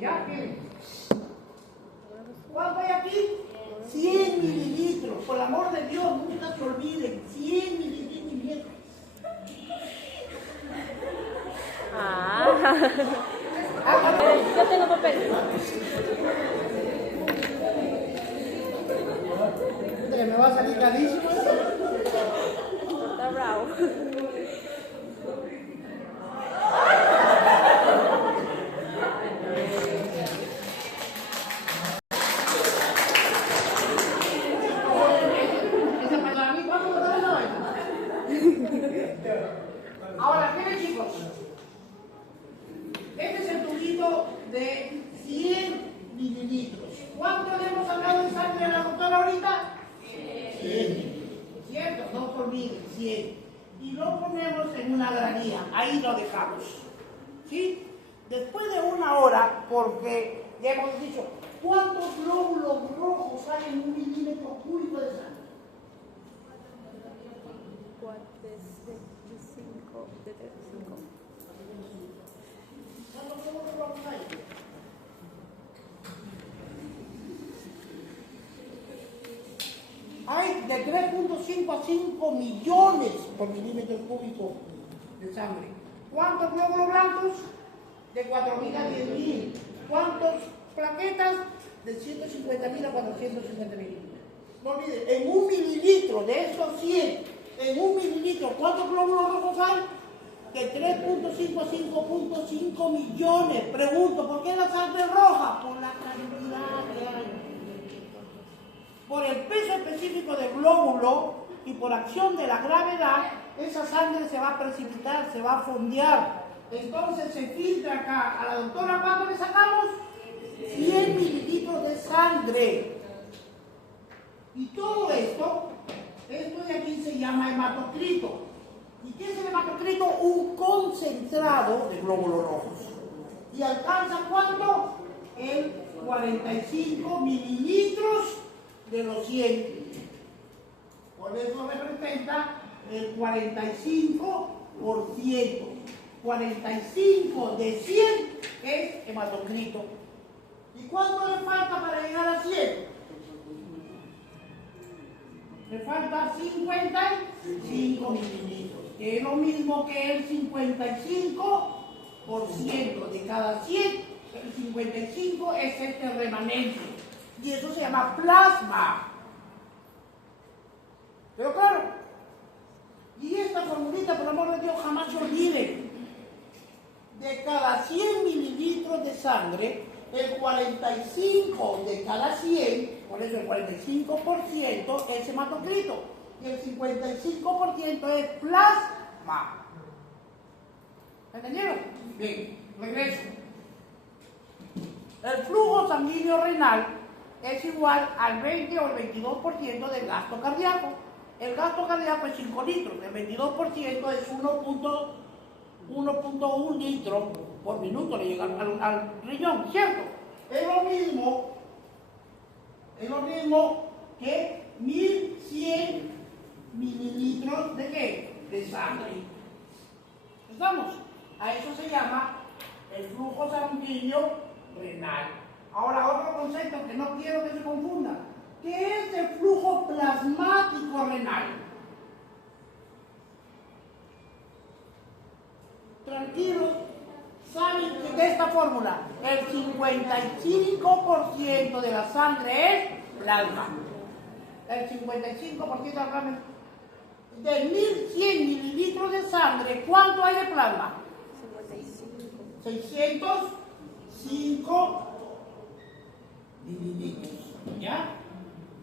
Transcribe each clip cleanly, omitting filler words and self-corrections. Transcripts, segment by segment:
¿Ya? Miren. ¿Cuánto hay aquí? 100 mililitros. Por el amor de Dios, nunca se olviden. 100 mililitros. Yo tengo papel. Que me va a salir carísimo. Está bravo. Ahora, miren chicos, este es el tubito de 100 mililitros. ¿Cuánto le hemos hablado de sangre a la doctora ahorita? 100. ¿Cierto? No se olviden, 100. Y lo ponemos en una granilla, ahí lo dejamos. ¿Sí? Después de una hora, porque ya hemos dicho, ¿cuántos glóbulos rojos hay en un milímetro cúbico de sangre? 4, 35. ¿Cuántos glóbulos rojos hay? Hay de 3.5 a 5 millones por milímetro cúbico de sangre. ¿Cuántos glóbulos blancos? De 4.000 a 10.000. ¿Cuántas plaquetas? De 150.000 a 450.000. No olviden, en un mililitro de estos 100, en un mililitro, ¿cuántos glóbulos rojos hay? De 3.5 a 5.5 millones. Pregunto, ¿por qué la sangre es roja? Por la cantidad que hay. Por el peso específico del glóbulo y por acción de la gravedad, esa sangre se va a precipitar, se va a fondear. Entonces se filtra acá. A la doctora, ¿cuánto le sacamos? 100 mililitros de sangre. Y todo esto de aquí se llama hematocrito. ¿Y qué es el hematocrito? Un concentrado de glóbulos rojos. ¿Y alcanza cuánto? El 45 mililitros de los 100. Por eso representa el 45%. 45 de 100 es hematocrito. ¿Y cuánto le falta para llegar a 100? Le falta 55 mililitros, que es lo mismo que el 55% de cada 100. El 55 es este remanente. Y eso se llama plasma. ¿Pero claro? Y esta formulita, por amor de Dios, jamás se olviden. De cada 100 mililitros de sangre, el 45 de cada 100, por eso el 45% es hematocrito. Y el 55% es plasma. ¿Entendieron? Bien, regreso. El flujo sanguíneo renal es igual al 20 o el 22% del gasto cardíaco. El gasto cardíaco es 5 litros, el 22% es 1.1 litros por minuto le llega al riñón, ¿cierto? Es lo mismo que 1100 mililitros de ¿qué? De sangre. ¿Estamos? A eso se llama el flujo sanguíneo renal. Ahora, otro concepto que no quiero que se confunda. ¿Qué es el flujo plasmático renal? Tranquilos, ¿saben que esta fórmula? El 55% de la sangre es plasma. El 55% de la sangre. De 1100 mililitros de sangre, ¿cuánto hay de plasma? 605 mililitros. ¿Ya?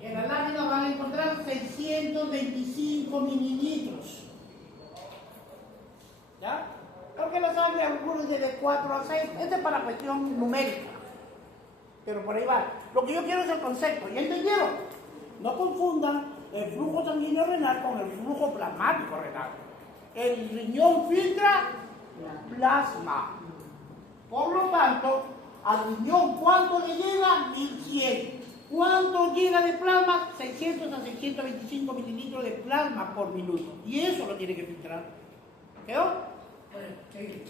En la lámina van a encontrar 625 mililitros. ¿Ya? Porque la sangre algunos de 4 a 6, este es para cuestión numérica. Pero por ahí va. Lo que yo quiero es el concepto. ¿Ya entendieron? No confundan el flujo sanguíneo renal con el flujo plasmático renal. El riñón filtra plasma. Por lo tanto, al riñón, ¿cuánto le llega? 1100. ¿Cuánto llega de plasma? 600 a 625 mililitros de plasma por minuto. Y eso lo tiene que filtrar. ¿Quedó? Bueno, seguimos.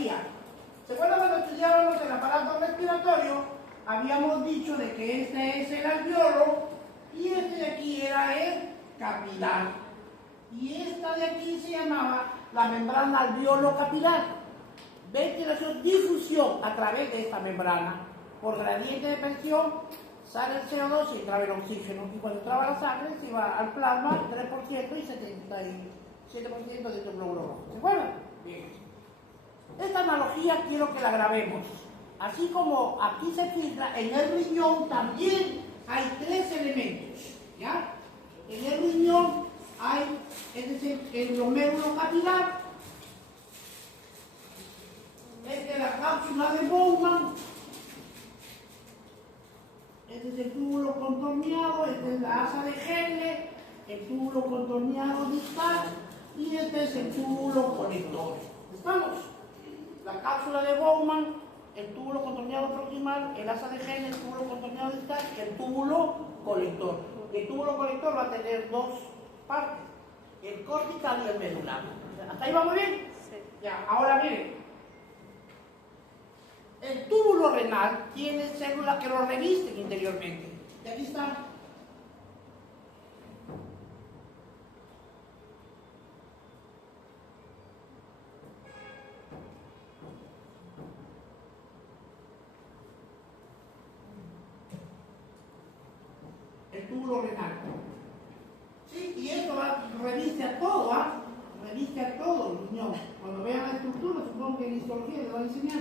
energía. ¿Se acuerdan cuando estudiábamos el aparato respiratorio? Habíamos dicho de que este es el alveolo y este de aquí era el capilar. Y esta de aquí se llamaba la membrana alveolo capilar. Ventilación, difusión a través de esta membrana. Por gradiente de presión sale el CO2 y entraba el oxígeno. Y cuando entraba la sangre se iba al plasma 3% y 77% de tu glóbulo rojo. ¿Se acuerdan? Bien. Esta analogía quiero que la grabemos. Así como aquí se filtra, en el riñón también hay 3 elementos. ¿Ya? En el riñón hay, es decir, el glomérulo capilar, es de la cápsula de Bowman, este es el túbulo contorneado, este es la asa de Henle, el túbulo contorneado distal y este es el túbulo colector. ¿Estamos? La cápsula de Bowman, el túbulo contorneado proximal, el asa de Henle, el túbulo contorneado distal y el túbulo colector. El túbulo colector va a tener 2 partes, el cortical y el medular. ¿Hasta ahí vamos bien? Sí. Ya, ahora miren. El túbulo renal tiene células que lo revisten interiormente. Y aquí está. El túbulo renal. Sí, y eso reviste a todo, ¿ah? Reviste a todo el riñón. Cuando vean la estructura, supongo que en histología les va a enseñar.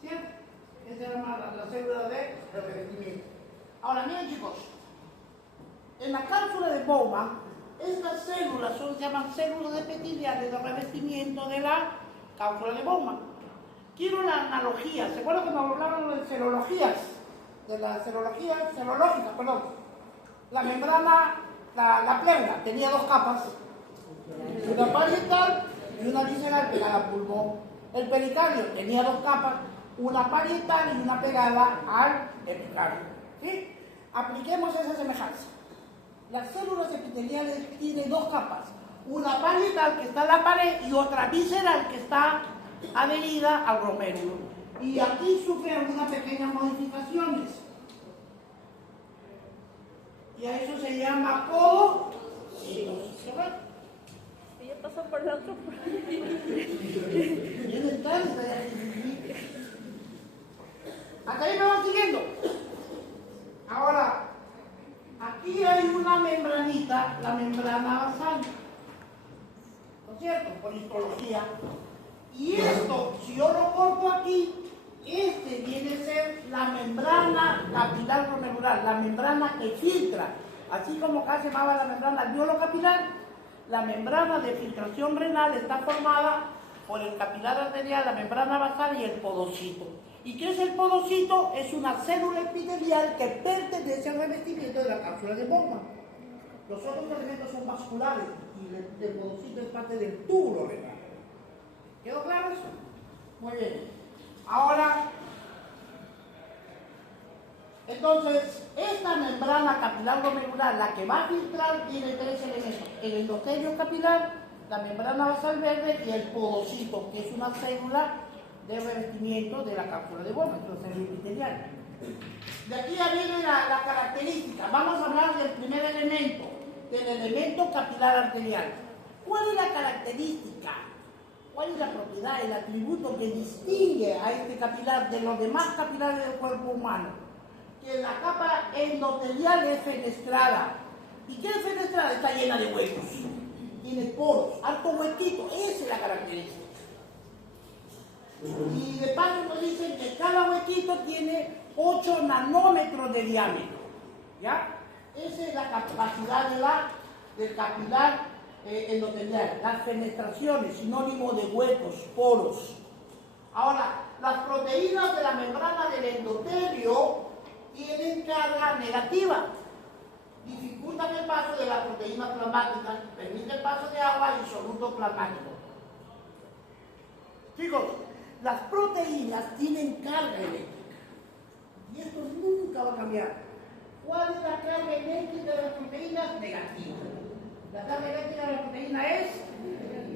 ¿Cierto? Esa se llama la célula de revestimiento. Ahora, miren chicos, en la cápsula de Bowman, estas células se llaman células epiteliales de revestimiento de la cápsula de Bowman. Quiero una analogía. ¿Se acuerdan cuando hablaron de serologías? De la serología serológica, perdón. La membrana, la pleura, tenía 2 capas. Una parietal y una visceral pegada al pulmón. El pericardio tenía 2 capas, una parietal y una pegada al epicardio. ¿Sí? Apliquemos esa semejanza. Las células epiteliales tienen 2 capas, una parietal que está en la pared y otra visceral que está adherida al glomérulo. Y aquí sufre algunas pequeñas modificaciones. Y a eso se llama podocitosis. ¿Correcto? Ella pasó por la otra. Vienen tarde. ¿Hasta ahí me van siguiendo? Ahora, aquí hay una membranita, la membrana basal. ¿No es cierto? Por histología. Y esto, si yo lo corto aquí, este viene a ser la membrana capilar glomerular, la membrana que filtra. Así como acá se llamaba la membrana alveolo capilar, la membrana de filtración renal está formada por el capilar arterial, la membrana basal y el podocito. ¿Y qué es el podocito? Es una célula epitelial que pertenece al revestimiento de la cápsula de Bowman. Los otros elementos son vasculares y el podocito es parte del túbulo renal. ¿Quedó claro eso? Muy bien. Ahora, entonces, esta membrana capilar glomerular, la que va a filtrar, tiene 3 elementos. El endotelio capilar, la membrana basal verde y el podocito, que es una célula de revestimiento de la cápsula de Bowman, es una célula epitelial. De aquí ya viene la característica. Vamos a hablar del primer elemento, del elemento capilar arterial. ¿Cuál es la característica? ¿Cuál es la propiedad, el atributo que distingue a este capilar de los demás capilares del cuerpo humano? Que la capa endotelial es fenestrada. ¿Y qué es fenestrada? Está llena de huecos. Tiene poros, harto huequito. Esa es la característica. Y de paso nos dicen que cada huequito tiene 8 nanómetros de diámetro. ¿Ya? Esa es la capacidad del capilar endotelial. Las fenestraciones, sinónimo de huecos, poros. Ahora, las proteínas de la membrana del endotelio tienen carga negativa. Dificultan el paso de la proteína plasmática, permite el paso de agua y soluto plasmático. Chicos, las proteínas tienen carga eléctrica. Y esto nunca va a cambiar. ¿Cuál es la carga eléctrica de las proteínas? Negativa. La carga eléctrica de la proteína es,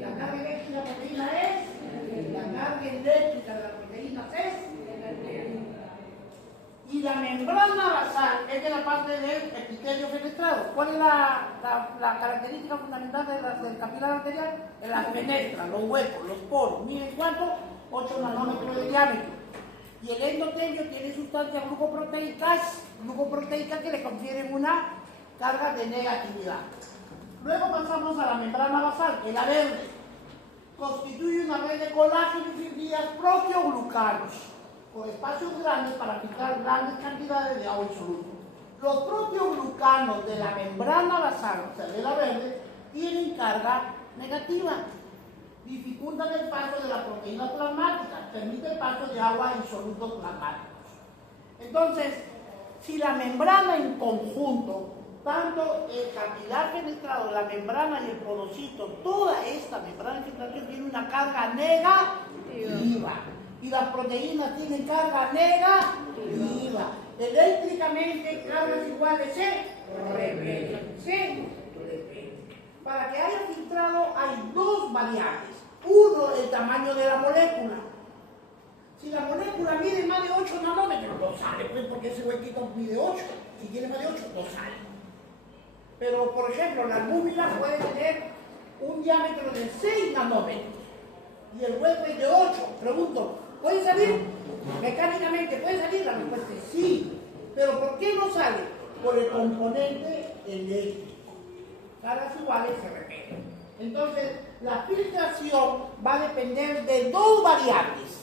la carga eléctrica de la proteína es, la carga carga eléctrica de las proteínas es negativa. Y la membrana basal es de la parte del epitelio fenestrado. ¿Cuál es la característica fundamental del capilar arterial? Las fenestras, los huecos, los poros. Miren cuánto, 8 nanómetros de diámetro. Y el endotelio tiene sustancias glucoproteicas que le confieren una carga de negatividad. Luego pasamos a la membrana basal, que es la verde. Constituye una red de colágeno y fibrillas proteoglucanos, con espacios grandes para filtrar grandes cantidades de agua insoluble. Los proteoglucanos de la membrana basal, o sea, de la verde, tienen carga negativa. Dificultan el paso de la proteína plasmática, permite el paso de agua en solutos plasmáticos. Entonces, si la membrana en conjunto, tanto el capilar fenestrado, la membrana y el podocito, toda esta membrana de filtración tiene una carga negativa. Y las proteínas tienen carga negativa. Eléctricamente, cargas iguales se repelen. Para que haya filtrado hay dos variables. Uno, el tamaño de la molécula. Si la molécula mide más de 8 nanómetros, no sale, pues, porque ese huequito mide 8. Si tiene más de 8, no sale. Pero, por ejemplo, la albúmina puede tener un diámetro de 6 nanómetros y el hueco es de 8. Pregunto, ¿puede salir? Mecánicamente, ¿puede salir? La respuesta es sí. Pero ¿por qué no sale? Por el componente eléctrico. Cargas iguales se repelen. Entonces, la filtración va a depender de dos variables: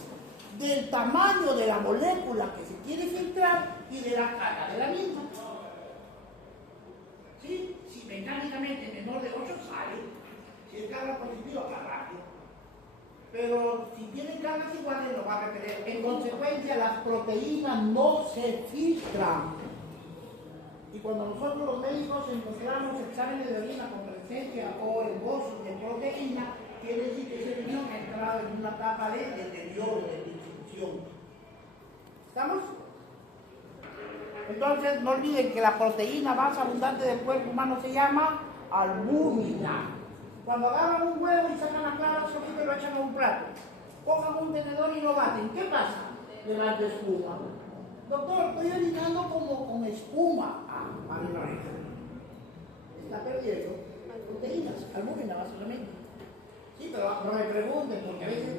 del tamaño de la molécula que se quiere filtrar y de la carga de la misma. ¿Sí? Si mecánicamente menor de 8 sale, si es carga positiva, va rápido. Pero si tienen cargas iguales, lo va a repeler. En consecuencia, las proteínas no se filtran. Y cuando nosotros los médicos encontramos exámenes de orina con presencia o embolsos de proteína, quiere decir que ese riñón ha entrado en una etapa de deterioro, de distribución. ¿Estamos? Entonces, no olviden que la proteína más abundante del cuerpo humano se llama albúmina. Cuando agarran un huevo y sacan la clara solita y lo echan a un plato, cojan un tenedor y lo baten, ¿qué pasa? Levanta espuma. Doctor, estoy orinando como con espuma. Ah, vale, no. Está perdiendo proteínas, albúmina básicamente. Sí, pero no me pregunten, porque a veces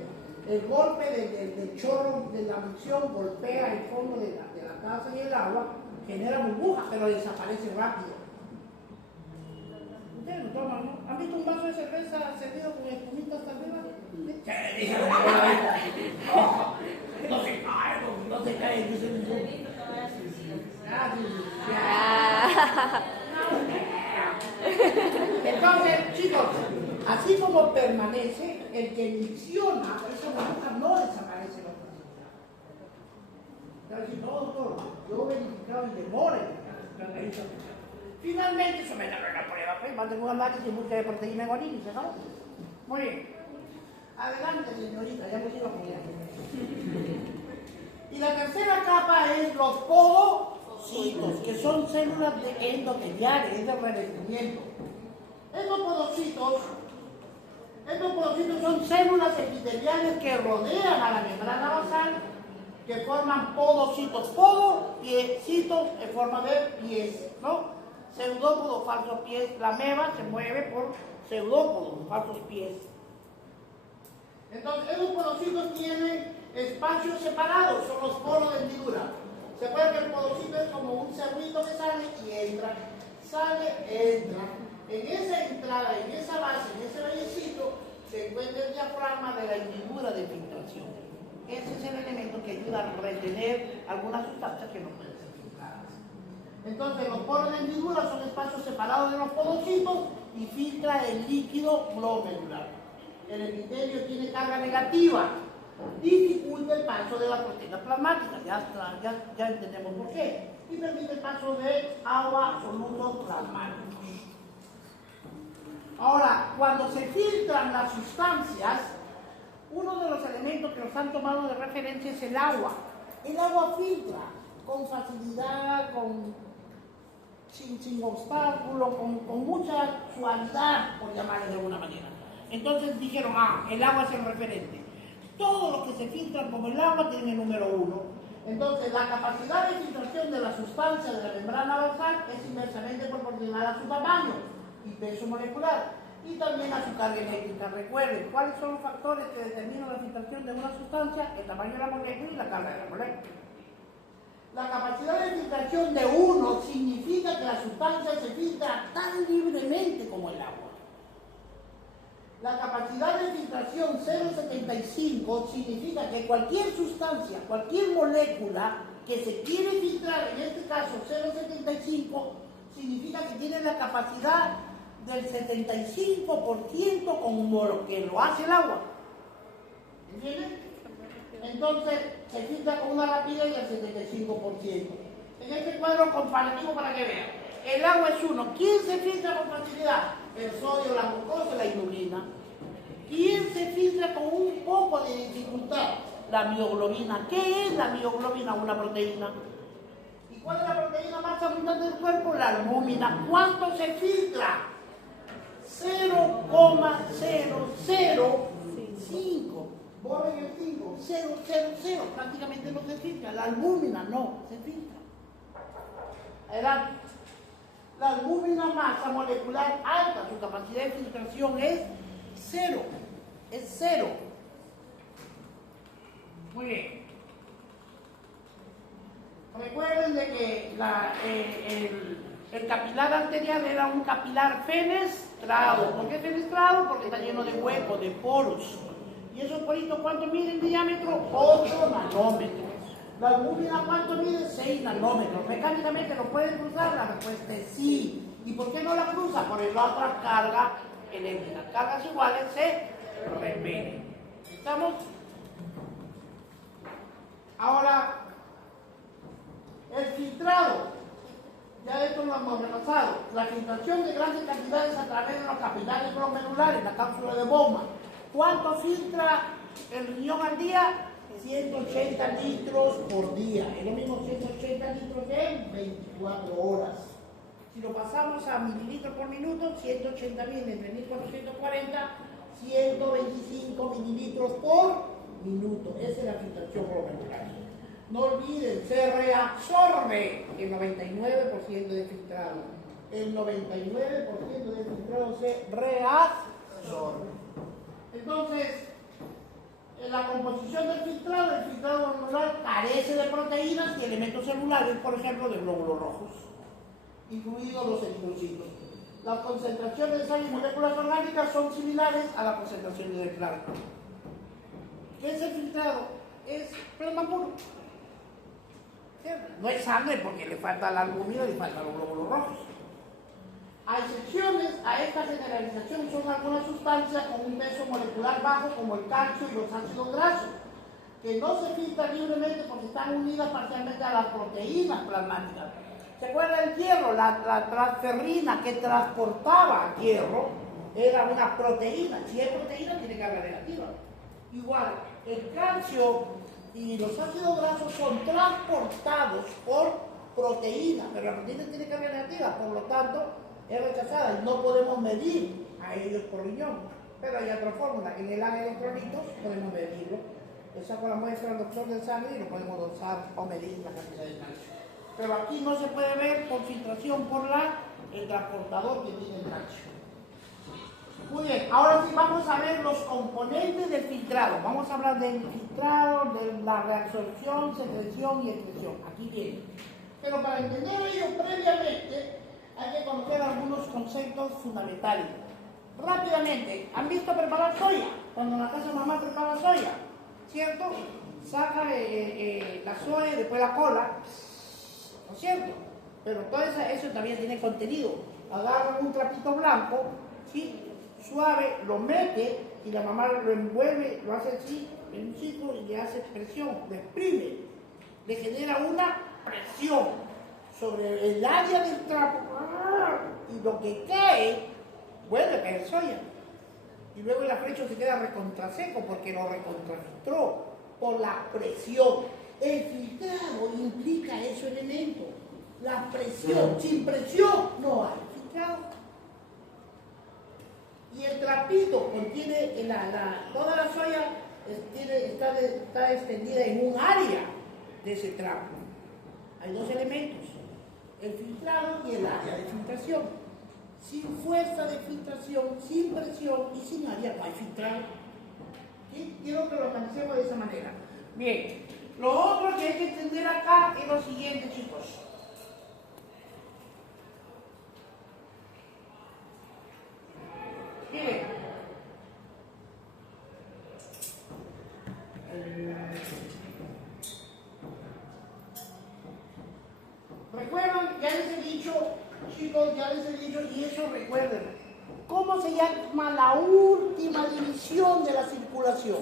el golpe del chorro de la micción golpea el fondo de la taza y el agua, genera burbujas, pero desaparece rápido. Ustedes no toman, ¿no? ¿Han visto un vaso de cerveza servido con espumita hasta arriba? No se cae. Entonces, chicos, así como permanece, el que micciona esa burbuja no desaparece en otra ciudad. Entonces, no, doctor, yo he verificado y demora en esa. Finalmente, someterlo a la prueba, pues, manden un análisis en busca de proteína guanina y se acabó. Muy bien. Adelante, señorita, ya hemos ido a comer. Y la tercera capa es los podocitos, que son células endoteliales, es de revestimiento. Estos podocitos son células epiteliales que rodean a la membrana basal, que forman podocitos. Podo, piecito en forma de pies, ¿no? Pseudópodos, falsos pies. La ameba se mueve por pseudópodos, falsos pies. Entonces, esos podocitos tienen espacios separados, son los poros de hendidura. Se acuerdan que el podocito es como un cerrito que sale y entra, sale, entra. En esa entrada, en esa base, en ese vallecito, se encuentra el diafragma de la hendidura de filtración. Ese es el elemento que ayuda a retener algunas sustancias que no pueden ser filtradas. Entonces, los poros de hendidura son espacios separados de los podocitos y filtra el líquido glomerular. El epitelio tiene carga negativa, dificulta el paso de la proteína plasmática, ya entendemos por qué, y permite el paso de agua a solutos plasmáticos. Ahora, cuando se filtran las sustancias, uno de los elementos que nos han tomado de referencia es el agua. El agua filtra con facilidad, sin obstáculo, con mucha suavidad, por llamarle de alguna manera. Entonces dijeron, el agua es el referente. Todos los que se filtran como el agua tienen el número 1. Entonces, la capacidad de filtración de la sustancia de la membrana basal es inversamente proporcional a su tamaño y peso molecular y también a su carga eléctrica. Recuerden, ¿cuáles son los factores que determinan la filtración de una sustancia? El tamaño de la molécula y la carga de la molécula. La capacidad de filtración de 1 significa que la sustancia se filtra tan libremente como el agua. La capacidad de filtración 0,75 significa que cualquier sustancia, cualquier molécula que se quiere filtrar, en este caso 0,75, significa que tiene la capacidad del 75% como lo que lo hace el agua. ¿Entienden? Entonces se filtra con una rapidez del 75%. En este cuadro comparativo para que vean, el agua es 1. ¿Quién se filtra con facilidad? El sodio, la glucosa y la inulina. ¿Quién se filtra con un poco de dificultad? La mioglobina. ¿Qué es la mioglobina? Una proteína. ¿Y cuál es la proteína más abundante del cuerpo? La albúmina. ¿Cuánto se filtra? 0,005. Borren el 5. 0,00. Prácticamente no se filtra. La albúmina no se filtra. Adelante. La albúmina masa molecular alta, su capacidad de filtración es 0. Es 0. Muy bien. Recuerden de que el capilar arterial era un capilar fenestrado. ¿Por qué fenestrado? Porque está lleno de huecos, de poros. ¿Y esos poritos cuánto miden en diámetro? 8 nanómetros. La albúmina ¿cuánto mide? 6 nanómetros. Mecánicamente lo pueden cruzar, la respuesta es sí. ¿Y por qué no la cruza? Por la otra carga eléctrica. Cargas iguales se repelen. ¿Estamos? Ahora, el filtrado. Ya esto lo hemos repasado. La filtración de grandes cantidades a través de los capilares glomerulares, la cápsula de Bowman. ¿Cuánto filtra el riñón al día? 180 litros por día. Es lo mismo 180 litros en 24 horas. Si lo pasamos a mililitros por minuto, 180.000 entre 1440, 125 mililitros por minuto. Esa es la filtración glomerular. No olviden, se reabsorbe el 99% de filtrado. El 99% de filtrado se reabsorbe. Entonces, en la composición del filtrado, el filtrado glomerular carece de proteínas y elementos celulares, por ejemplo, de glóbulos rojos, incluidos los eritrocitos. Las concentraciones de sal y moléculas orgánicas son similares a la concentración del plancton. ¿Qué es el filtrado? Es plasma puro. No es sangre porque le falta la albúmina y le faltan los glóbulos rojos. A excepciones a esta generalización son algunas sustancias con un peso molecular bajo como el calcio y los ácidos grasos, que no se filtran libremente porque están unidas parcialmente a las proteínas plasmáticas. ¿Se acuerdan del hierro? La transferrina que transportaba hierro era una proteína. Si es proteína tiene carga negativa. Igual, el calcio y los ácidos grasos son transportados por proteínas, pero la proteína tiene carga negativa, por lo tanto es rechazada y no podemos medir a ellos por riñón. Pero hay otra fórmula, en el área de electrolitos podemos medirlo. Le saco la muestra al doctor de sangre y lo podemos dosar o medir la cantidad de calcio. Pero aquí no se puede ver por filtración por el transportador que tiene el calcio. Muy bien, ahora sí vamos a ver los componentes del filtrado. Vamos a hablar del filtrado, de la reabsorción, secreción y excreción. Aquí viene. Pero para entender ello previamente hay que conocer algunos conceptos fundamentales. Rápidamente, ¿han visto preparar soya? Cuando en la casa mamá prepara soya, ¿cierto? Saca la soya y después la cola, ¿no es cierto? Pero todo eso también tiene contenido. Agarra un trapito blanco, ¿sí? Suave, lo mete y la mamá lo envuelve, lo hace así, en un círculo y le hace presión, lo exprime, le genera una presión sobre el área del trapo y lo que cae vuelve a caer soya. Y luego el afrecho se queda recontraseco porque lo recontrafiltró por la presión. El filtrado implica ese elemento, la presión. Sin presión no hay filtrado. Y el trapito contiene toda la soya está extendida en un área de ese tramo. Hay dos elementos, el filtrado y el área de filtración. Sin fuerza de filtración, sin presión y sin área no hay filtrado. ¿Sí? Quiero que lo analicemos de esa manera. Bien, lo otro que hay que entender acá es lo siguiente, chicos. Miren, recuerdan, ya les he dicho, chicos, ya les he dicho, y eso recuerden, ¿cómo se llama la última división de la circulación?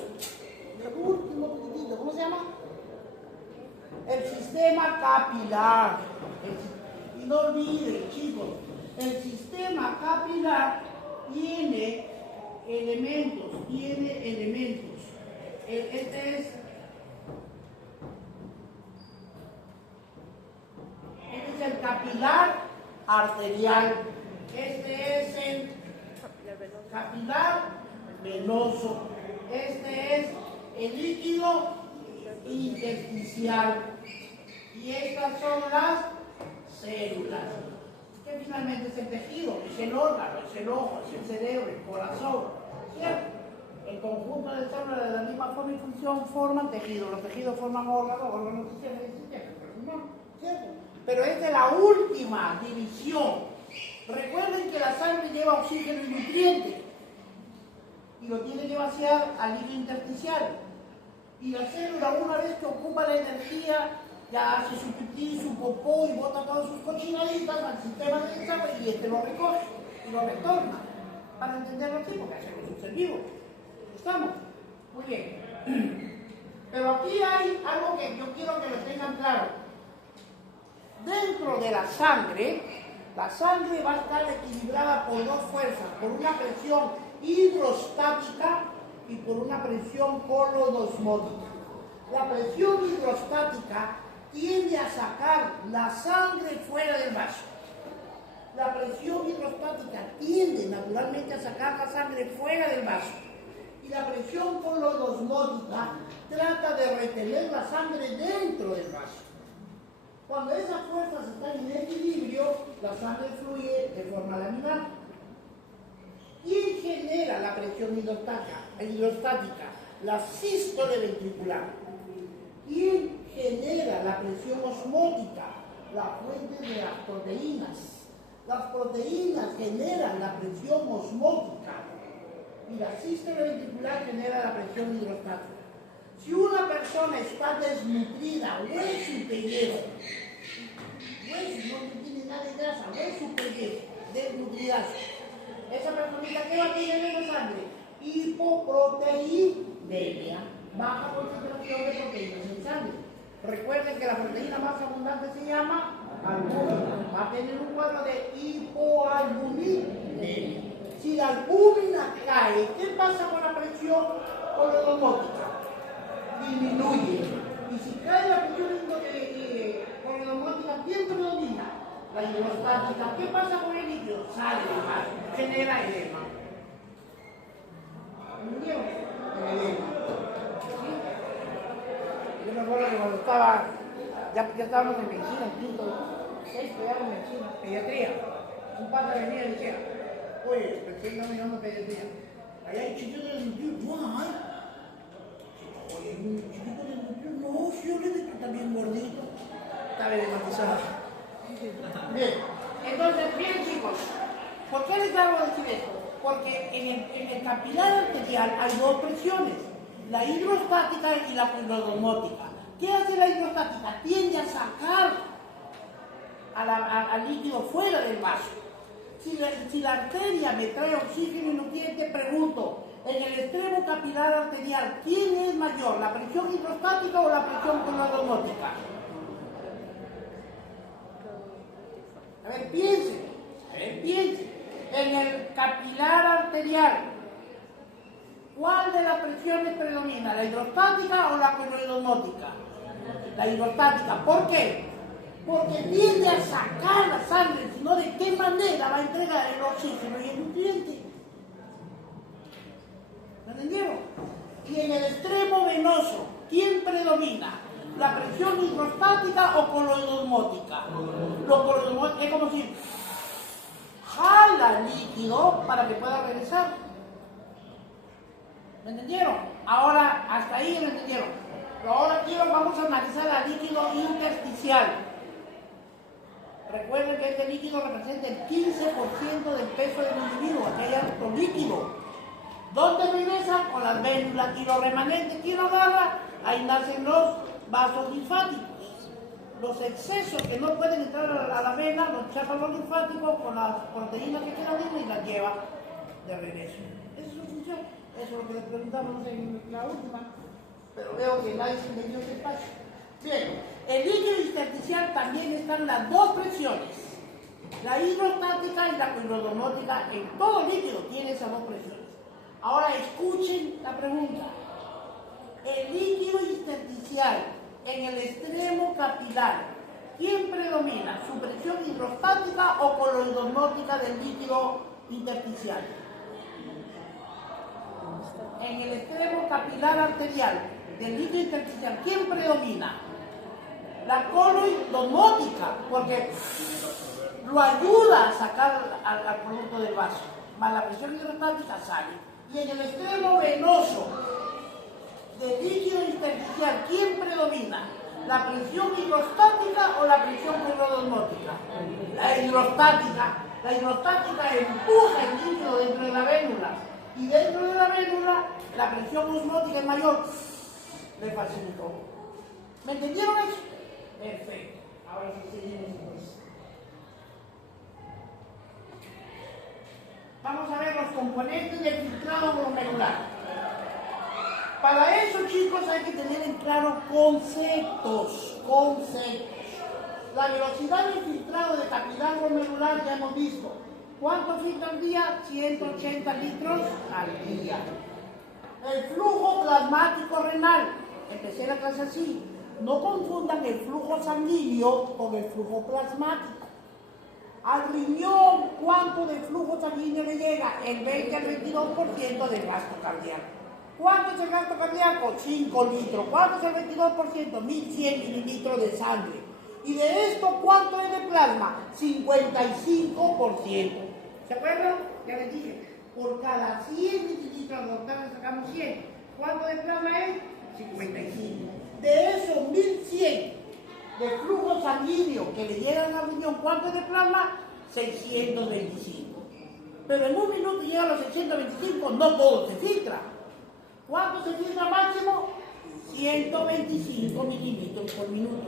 El último poquitito, ¿cómo se llama? El sistema capilar. Y no olviden, chicos, el sistema capilar tiene elementos. Este es el capilar arterial. Este es el capilar venoso. Este es el líquido intersticial. Y estas son las células, que finalmente es el tejido, es el órgano, es el ojo, es el cerebro, el corazón, ¿cierto? El conjunto de células de la misma forma y función forman tejido, los tejidos forman órganos sistemas, ¿cierto? Pero esta es la última división. Recuerden que la sangre lleva oxígeno y nutrientes y lo tiene que vaciar al líquido intersticial. Y la célula, una vez que ocupa la energía, ya hace su pipí, su popó y bota todas sus cochinaditas al sistema de desagüe y este lo recoge y lo retorna. Para entenderlo así, porque hacemos un ser vivo. ¿Estamos? Muy bien. Pero aquí hay algo que yo quiero que lo tengan claro. Dentro de la sangre va a estar equilibrada por dos fuerzas, por una presión hidrostática y por una presión colodosmótica. La presión hidrostática tiende a sacar la sangre fuera del vaso. La presión hidrostática tiende naturalmente a sacar la sangre fuera del vaso. Y la presión colodosmótica trata de retener la sangre dentro del vaso. Cuando esas fuerzas están en equilibrio, la sangre fluye de forma laminar. ¿Quién genera la presión hidrostática? La sístole ventricular. ¿Quién genera la presión osmótica? La fuente de las proteínas. Las proteínas generan la presión osmótica y la sístole ventricular genera la presión hidrostática. Si una persona está desnutrida, hueso y pellejo, hueso no tiene nada de grasa, hueso y pellejo, desnutridazo, esa personita, ¿qué va a tener en la sangre? Hipoproteinemia, baja concentración de proteínas en sangre. Recuerden que la proteína más abundante se llama albúmina. Va a tener un cuadro de hipoalbuminemia. Si la albúmina cae, ¿qué pasa con la presión colodosmótica? Disminuye. Y si cae la presión colodosmótica, ¿quién predomina? La hidrostática. ¿Qué pasa con el líquido? Sale del vaso, genera edema. ¿Entendieron? El edema. Yo me acuerdo que cuando estaba, ya estábamos en medicina, en quinto, sexto, ya en medicina, pediatría. Un padre venía y decía, oye, pensé que no me llamo pediatría. Allá hay chiquitos de nutrición, no hay. Oye, un chiquito de nutrición, no, si yo le digo que está bien gordito. Está edematizado. Bien, entonces, bien chicos, ¿por qué les hago decir esto? Porque en el capilar arterial hay dos presiones, la hidrostática y la colodosmótica. ¿Qué hace la hidrostática? Tiende a sacar al líquido fuera del vaso. Si la arteria me trae oxígeno y nutrientes, pregunto, en el extremo capilar arterial, ¿quién es mayor, la presión hidrostática o la presión colodosmótica? A ver, piensen. En el capilar arterial, ¿cuál de las presiones predomina? ¿La hidrostática o la colodosmótica? La hidrostática. ¿Por qué? Porque tiende a sacar la sangre, sino de qué manera va a entregar el oxígeno y el nutriente. ¿Me entendieron? Y en el extremo ¿quién predomina? ¿La presión hidrostática o coloidosmótica? Lo coloidosmótica es como si jala líquido para que pueda regresar. ¿Me entendieron? Ahora, hasta ahí me entendieron. Ahora vamos a analizar al líquido intersticial. Recuerden que este líquido representa el 15% del peso del individuo, que hay alto líquido. ¿Dónde regresa? Con las vénulas. Y lo remanente, ¿quién lo agarra? Ahí nacen los vasos linfáticos. Los excesos que no pueden entrar a la vena, los chapan los linfáticos con las proteínas que quedan dentro y las lleva de regreso. Esa es su función. Eso es lo que les preguntamos en la última. Pero veo que nadie se entendió ese espacio. Bien, el líquido intersticial también están las dos presiones. La hidrostática y la coloidosmótica. En todo líquido tiene esas dos presiones. Ahora escuchen la pregunta. El líquido intersticial en el extremo capilar, ¿quién predomina? ¿Su presión hidrostática o coloidosmótica del líquido intersticial? En el extremo capilar arterial del líquido intersticial, ¿quién predomina? La coloidosmótica, porque lo ayuda a sacar al producto del vaso, más la presión hidrostática sale. Y en el extremo venoso del líquido intersticial, ¿quién predomina? ¿La presión hidrostática o la presión coloidosmótica? La hidrostática. La hidrostática empuja el líquido dentro de la vénula. Y dentro de la vénula, la presión osmótica es mayor. Le facilitó. ¿Me entendieron eso? Perfecto. Ahora sí seguimos entonces. Vamos a ver los componentes del filtrado glomerular. Para eso, chicos, hay que tener en claro conceptos. La velocidad del filtrado de capilar glomerular ya hemos visto. ¿Cuánto filtra al día? 180 litros al día. El flujo plasmático renal. Empecé la clase así. No confundan el flujo sanguíneo con el flujo plasmático. Al riñón, ¿cuánto de flujo sanguíneo le llega? El 20 al 22% del gasto cardíaco. ¿Cuánto es el gasto cardíaco? 5 litros. ¿Cuánto es el 22%? 1100 mililitros de sangre. Y de esto, ¿cuánto es de plasma? 55%. ¿Se acuerdan? Ya les dije. Por cada 100 mililitros de octavio sacamos 100. ¿Cuánto de plasma es? 55. De esos 1100 de flujo sanguíneo que le llegan al riñón, ¿cuánto es de plasma? 625. Pero en un minuto llega a los 625, no todo se filtra. ¿Cuánto se filtra máximo? 125 mililitros por minuto.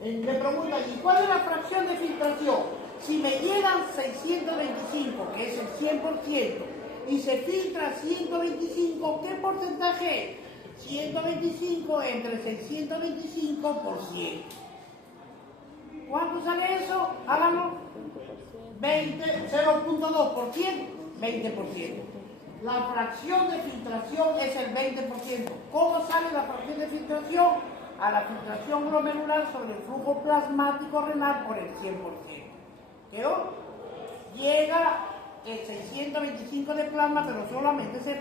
Me preguntan, ¿y cuál es la fracción de filtración? Si me llegan 625, que es el 100%, y se filtra 125, ¿qué porcentaje es? 125 entre 625 por 100. ¿Cuánto sale eso? Háganlo. 0.2 por 100, 20%. La fracción de filtración es el 20%. ¿Cómo sale la fracción de filtración? A la filtración glomerular sobre el flujo plasmático renal por el 100%. ¿Quedó? Llega el 625 de plasma, pero solamente se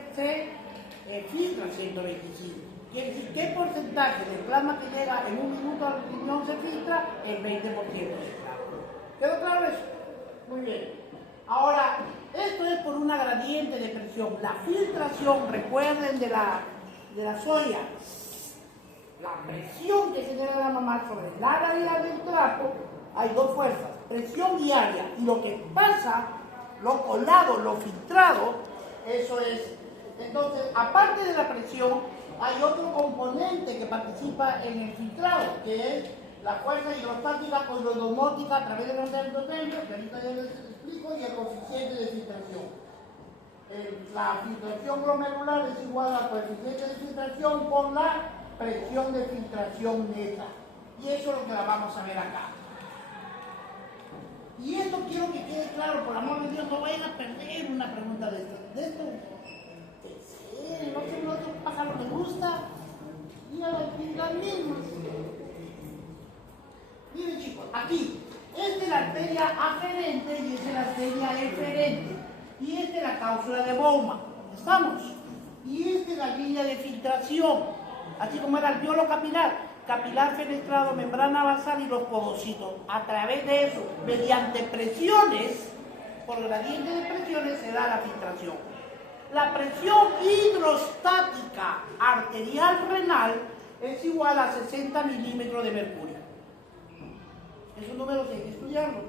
filtra 125. Quiere decir, ¿qué porcentaje de plasma que llega en un minuto al riñón se filtra? El 20% de plasma. ¿Quedó claro eso? Muy bien. Ahora, esto es por una gradiente de presión. La filtración, recuerden de la soya, la presión que genera la mamá sobre la área del trapo, hay dos fuerzas, presión diaria y lo que pasa, lo colado, lo filtrado, eso es. Entonces, aparte de la presión, hay otro componente que participa en el filtrado, que es la fuerza hidrostática coloidosmótica a través de los endotelios, que ahorita ya les explico, y el coeficiente de filtración. La filtración glomerular es igual al coeficiente de filtración por la presión de filtración neta. Y eso es lo que la vamos a ver acá. Y esto quiero que quede claro, por amor de Dios, no vayan a perder una pregunta de esto. De esto, no sé, pájaro me gusta, y a las mismas. Miren chicos, aquí, esta es la arteria aferente y esta es la arteria eferente. Y esta es la cápsula de Bowman, ¿estamos? Y esta es la línea de filtración. así como era alveolo capilar, capilar fenestrado, membrana basal y los podocitos. A través de eso, mediante presiones, por gradiente de presiones, se da la filtración. La presión hidrostática arterial renal es igual a 60 milímetros de mercurio. Esos números hay que estudiarlos.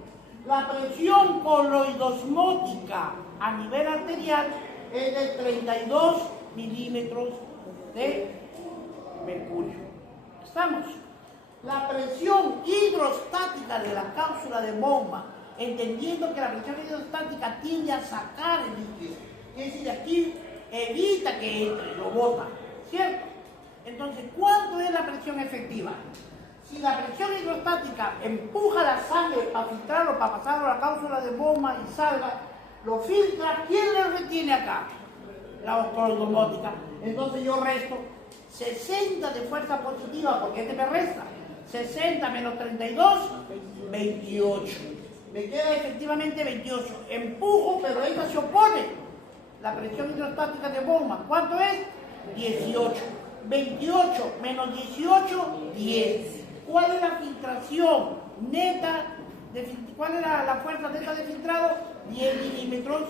La presión coloidosmótica a nivel arterial es de 32 milímetros de mercurio. ¿Estamos? La presión hidrostática de la cápsula de bomba, entendiendo que la presión hidrostática tiende a sacar el líquido, es decir, aquí evita que entre, lo bota, ¿cierto? Entonces, ¿cuánto es la presión efectiva? Si la presión hidrostática empuja la sangre para filtrarlo, para pasarlo a la cápsula de bomba y salga, lo filtra, ¿quién le retiene acá? La coloidosmótica. Entonces yo resto 60 de fuerza positiva, porque este me resta. 60 menos 32, 28. Me queda efectivamente 28. Empujo, pero esta se opone. La presión hidrostática de bomba, ¿cuánto es? 18. 28 menos 18, 10. ¿Cuál es la filtración neta? ¿Cuál era la fuerza neta de filtrado? 10 milímetros.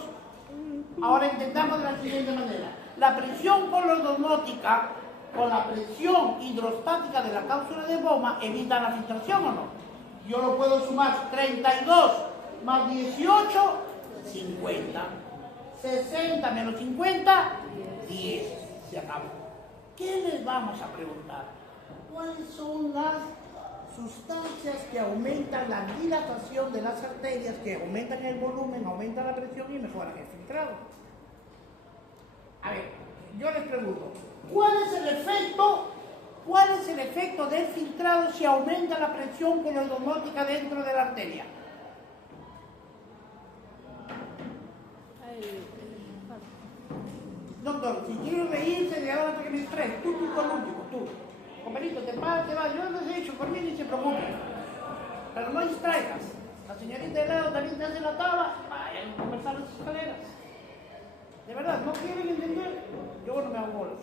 Ahora intentamos de la siguiente manera. La presión coloidosmótica con la presión hidrostática de la cápsula de bomba evita la filtración, ¿o no? Yo lo puedo sumar. 32 más 18, 50. 60 menos 50, 10. Se acabó. ¿Qué les vamos a preguntar? ¿Cuáles son las sustancias que aumentan la dilatación de las arterias, que aumentan el volumen, aumentan la presión y mejoran el filtrado? A ver, yo les pregunto, ¿cuál es el efecto del filtrado si aumenta la presión coloidosmótica dentro de la arteria? Doctor, si quiero reírse, le hago hasta que me distrae. Tú con el último, tú. Compañito, te vas. Yo les he dicho por mí, ni se preocupen. Pero no distraigas. La señorita de lado también te hace la tabla. Vayan a conversar las escaleras. De verdad, ¿no quieren entender? Yo no me hago bolas.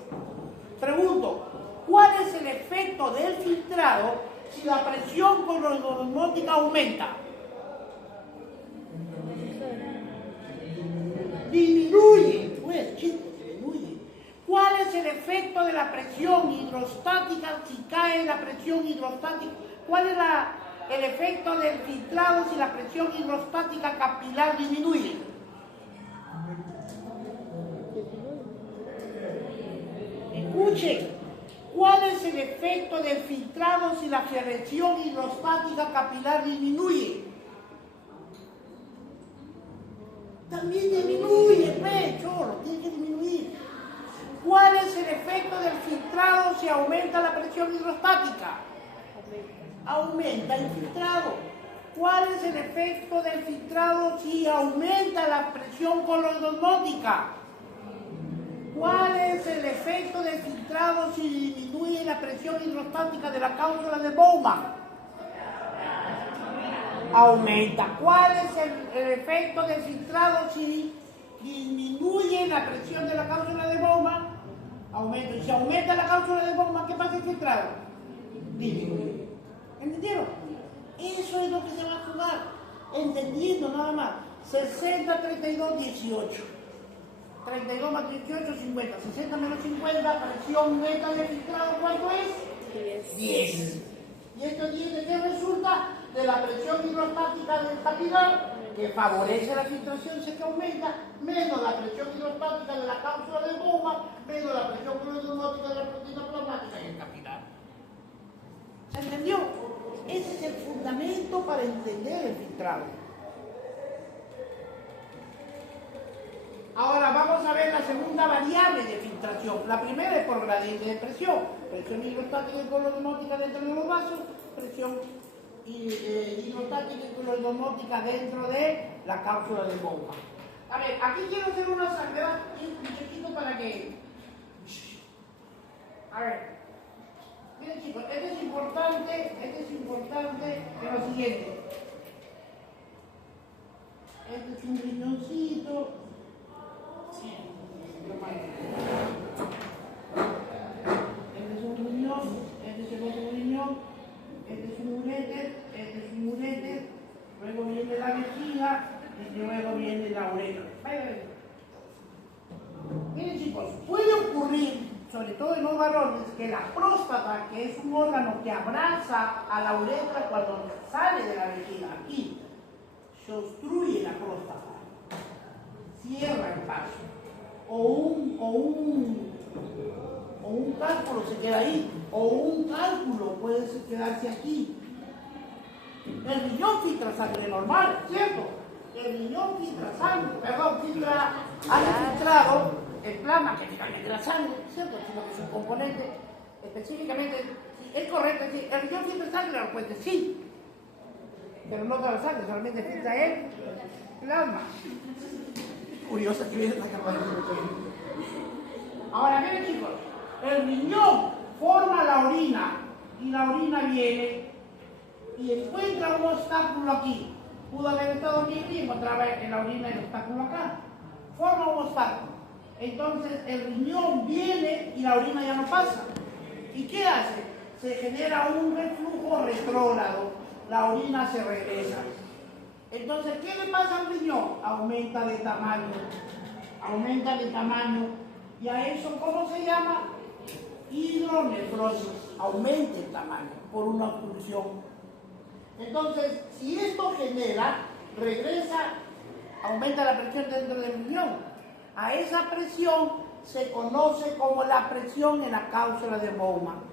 Pregunto, ¿cuál es el efecto del filtrado si la presión coloidosmótica aumenta? Disminuye. Pues, chicos, disminuye. ¿Cuál es el efecto de la presión hidrostática si cae la presión hidrostática? ¿Cuál es el efecto del filtrado si la presión hidrostática capilar disminuye? Escuchen, ¿cuál es el efecto del filtrado si la presión hidrostática capilar disminuye? También disminuye, chorro, tiene que disminuir. ¿Cuál es el efecto del filtrado si aumenta la presión hidrostática? Aumenta el filtrado. ¿Cuál es el efecto del filtrado si aumenta la presión coloidosmótica? ¿Cuál es el efecto del filtrado si disminuye la presión hidrostática de la cápsula de Bowman? Aumenta. ¿Cuál es el efecto del filtrado si disminuye la presión de la cápsula de Bowman? Aumenta. Y si aumenta la cápsula de Bowman, ¿qué pasa el filtrado? Disminuye. ¿Entendieron? Eso es lo que se va a jugar. Entendiendo nada más. 60, 32, 18. 32 más 18, 50. 60 menos 50, presión neta de filtrado, ¿cuánto es? 10. ¿Y esto 10 de qué resulta? De la presión hidrostática del capilar, que favorece la filtración, se que aumenta, menos la presión hidrostática de la cápsula de bomba, menos la presión coloidosmótica de la proteína plasmática y el capilar. ¿Se entendió? Ese es el fundamento para entender el filtrado. Ahora vamos a ver la segunda variable de filtración. La primera es por gradiente de presión. Presión hidrostática y coloidosmótica dentro de los vasos, presión hidrostática y coloidosmótica dentro de la cápsula de bomba. A ver, aquí quiero hacer una salvedad un chiquito para que... A ver, miren chicos, esto es importante en lo siguiente. Este es un riñoncito. Este es un chicos, puede ocurrir, sobre todo en los varones, que la próstata, que es un órgano que abraza a la uretra cuando sale de la vejiga, aquí, se obstruye la próstata, cierra el paso, o un cálculo se queda ahí, o un cálculo puede quedarse aquí. El riñón filtra sangre normal, ¿cierto? El riñón filtra sangre, ha filtrado el plasma, que finalmente la sangre, ¿cierto? Sino que es un componente, específicamente, sí, es correcto decir, el riñón filtra sangre, la respuesta es sí, pero no toda la sangre, solamente filtra el plasma. Curiosa que viene esta campaña. Ahora, miren chicos, el riñón forma la orina, y la orina viene y encuentra un obstáculo aquí. Pudo haber estado bien y encontraba en la orina el obstáculo acá. Forma un obstáculo. Entonces el riñón viene y la orina ya no pasa. ¿Y qué hace? Se genera un reflujo retrógrado. La orina se regresa. Entonces, ¿qué le pasa al riñón? Aumenta de tamaño. Aumenta de tamaño. Y a eso, ¿cómo se llama? Hidronefrosis. Aumenta el tamaño por una obstrucción. Entonces, si esto genera, regresa, aumenta la presión dentro del riñón. A esa presión se conoce como la presión en la cápsula de Bowman.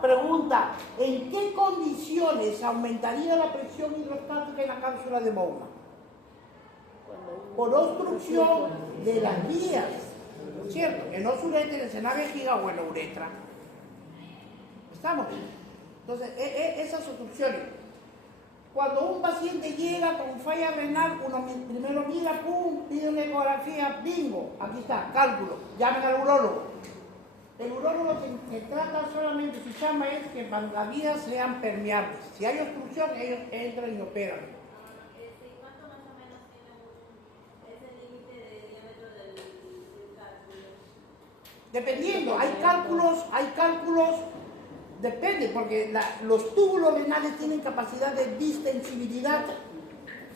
Pregunta, ¿en qué condiciones aumentaría la presión hidrostática en la cápsula de Bowman? Por obstrucción de las vías, ¿cierto? En los uréteres, en la vejiga o en la uretra. ¿Estamos? Entonces, esas obstrucciones. Cuando un paciente llega con falla renal, uno primero mira, pum, pide una ecografía, bingo, aquí está, cálculo, llamen al urólogo. El urólogo se trata solamente, su chamba es que las vías sean permeables. Si hay obstrucción, ellos entran y operan. ¿Cuánto más o menos tiene ese límite de diámetro del cálculo? Dependiendo, hay cálculos, depende, porque los túbulos renales tienen capacidad de distensibilidad,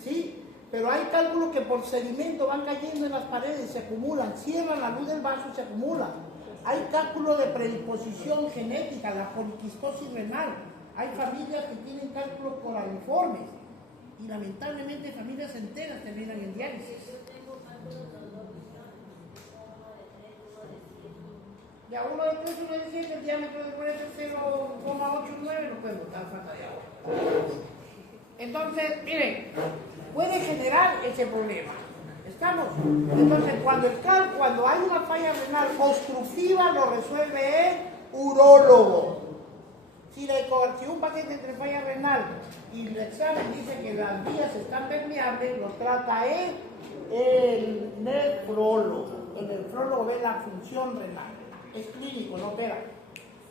¿sí? Pero hay cálculos que por sedimento van cayendo en las paredes, se acumulan, cierran la luz del vaso y se acumulan. Hay cálculos de predisposición genética, la poliquistosis renal. Hay familias que tienen cálculos coraliformes y lamentablemente familias enteras terminan en diálisis. Yo tengo cálculos de dos visiones, uno de 3, uno de 7. Ya uno de 3, uno de 7, el diámetro de puede ser 0,89, no podemos dar falta de agua. Entonces, miren, puede generar ese problema. ¿Estamos? Entonces, cuando hay una falla renal obstructiva, lo resuelve el urólogo. Si un paciente entre falla renal y el examen dice que las vías están permeables, lo trata el nefrólogo. El nefrólogo ve la función renal. Es clínico, no opera.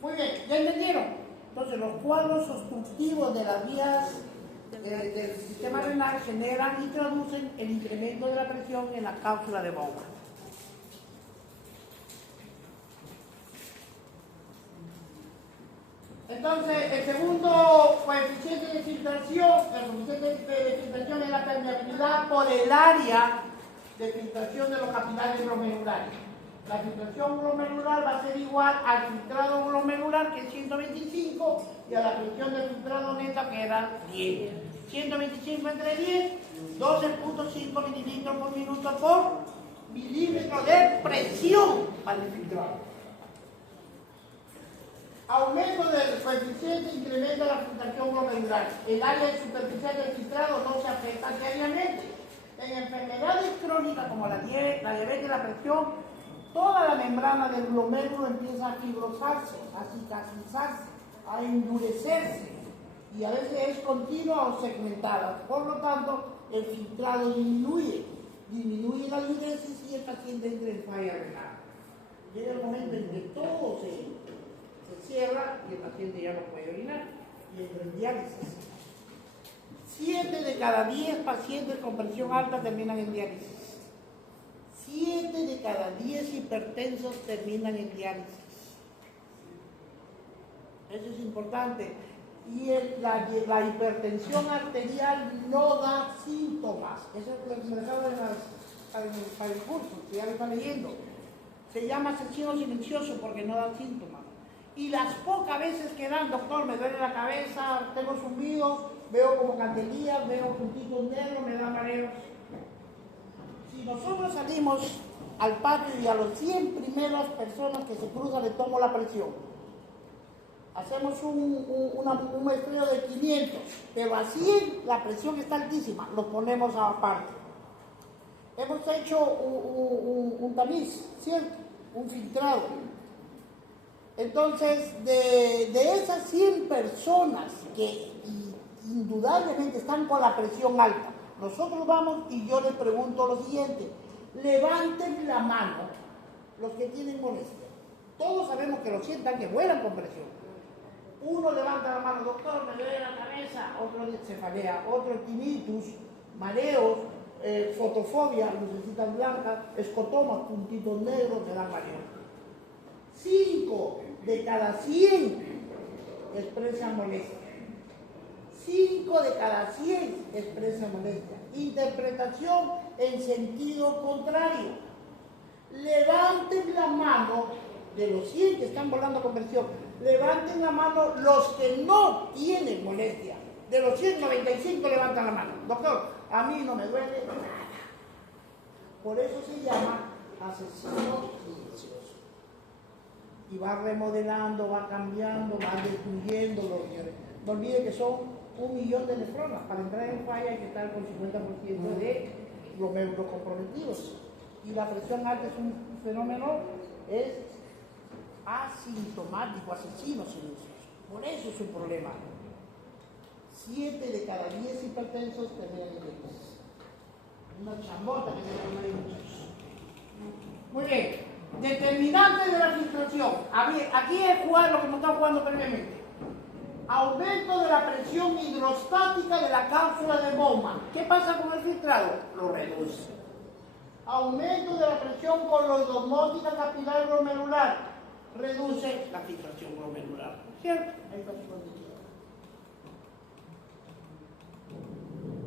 Muy bien, ¿ya entendieron? Entonces, los cuadros obstructivos de las vías del sistema renal generan y traducen el incremento de la presión en la cápsula de Bowman. Entonces, el segundo coeficiente de filtración, el coeficiente de filtración es la permeabilidad por el área de filtración de los capilares glomerulares. La filtración glomerular va a ser igual al filtrado glomerular, que es 125, y a la presión de filtrado neta, que era 10. 125 entre 10, 12.5 mililitros por minuto por milímetro de presión para el filtrado. Aumento del coeficiente incrementa la filtración glomerular. El área superficial del filtrado no se afecta diariamente. En enfermedades crónicas como la diabetes y la presión, toda la membrana del glomérulo empieza a fibrosarse, a cicatrizarse, a endurecerse, y a veces es continua o segmentada. Por lo tanto, el filtrado disminuye la diuresis y el paciente entra en falla renal. Llega el momento en que todo se cierra y el paciente ya no puede orinar y entra en diálisis. 7 de cada 10 pacientes con presión alta terminan en diálisis. 7 de cada 10 hipertensos terminan en diálisis. Eso es importante. Y la hipertensión arterial no da síntomas. Eso es lo que me acabo de para el curso, que ya lo están leyendo. Se llama asesino silencioso porque no dan síntomas. Y las pocas veces que dan, doctor, me duele la cabeza, tengo zumbidos, veo como candelillas, veo puntitos negros, me da mareos. Si nosotros salimos al patio y a los 100 primeras personas que se cruzan le tomo la presión, hacemos un muestreo de 500, pero a 100 la presión está altísima, los ponemos aparte. Hemos hecho un tamiz, ¿cierto? Un filtrado. Entonces, de esas 100 personas que indudablemente están con la presión alta, nosotros vamos y yo les pregunto lo siguiente: levanten la mano los que tienen molestia. Todos sabemos que los 100 están que vuelan con presión. Uno levanta la mano, doctor, me duele la cabeza, otro cefalea, otro tinnitus, mareos, fotofobia, lucecitas blancas, escotomas, puntitos negros, me dan mareo. 5 de cada 100 expresan molestia. 5 de cada 100 expresan molestia. Interpretación en sentido contrario. Levanten la mano de los 100 que están volando con presión. Levanten la mano los que no tienen molestia. De los 195 levantan la mano. Doctor, a mí no me duele nada. Por eso se llama asesino silencioso. Y va remodelando, va cambiando, va destruyendo los riñones. No olvide que son 1 millón de nefronas. Para entrar en falla hay que estar con 50% de los miembros comprometidos. Y la presión alta es un fenómeno, es asintomático, asesino silencioso. Por eso es un problema. 7 de cada 10 hipertensos tienen diabetes. Una chambota que tenemos muchos. Muy bien. Determinantes de la filtración. Aquí es jugar lo que hemos estado jugando previamente. Aumento de la presión hidrostática de la cápsula de Bowman. ¿Qué pasa con el filtrado? Lo reduce. Aumento de la presión coloidosmótica capilar glomerular. Reduce la filtración glomerular. ¿Cierto? Ahí está su condición.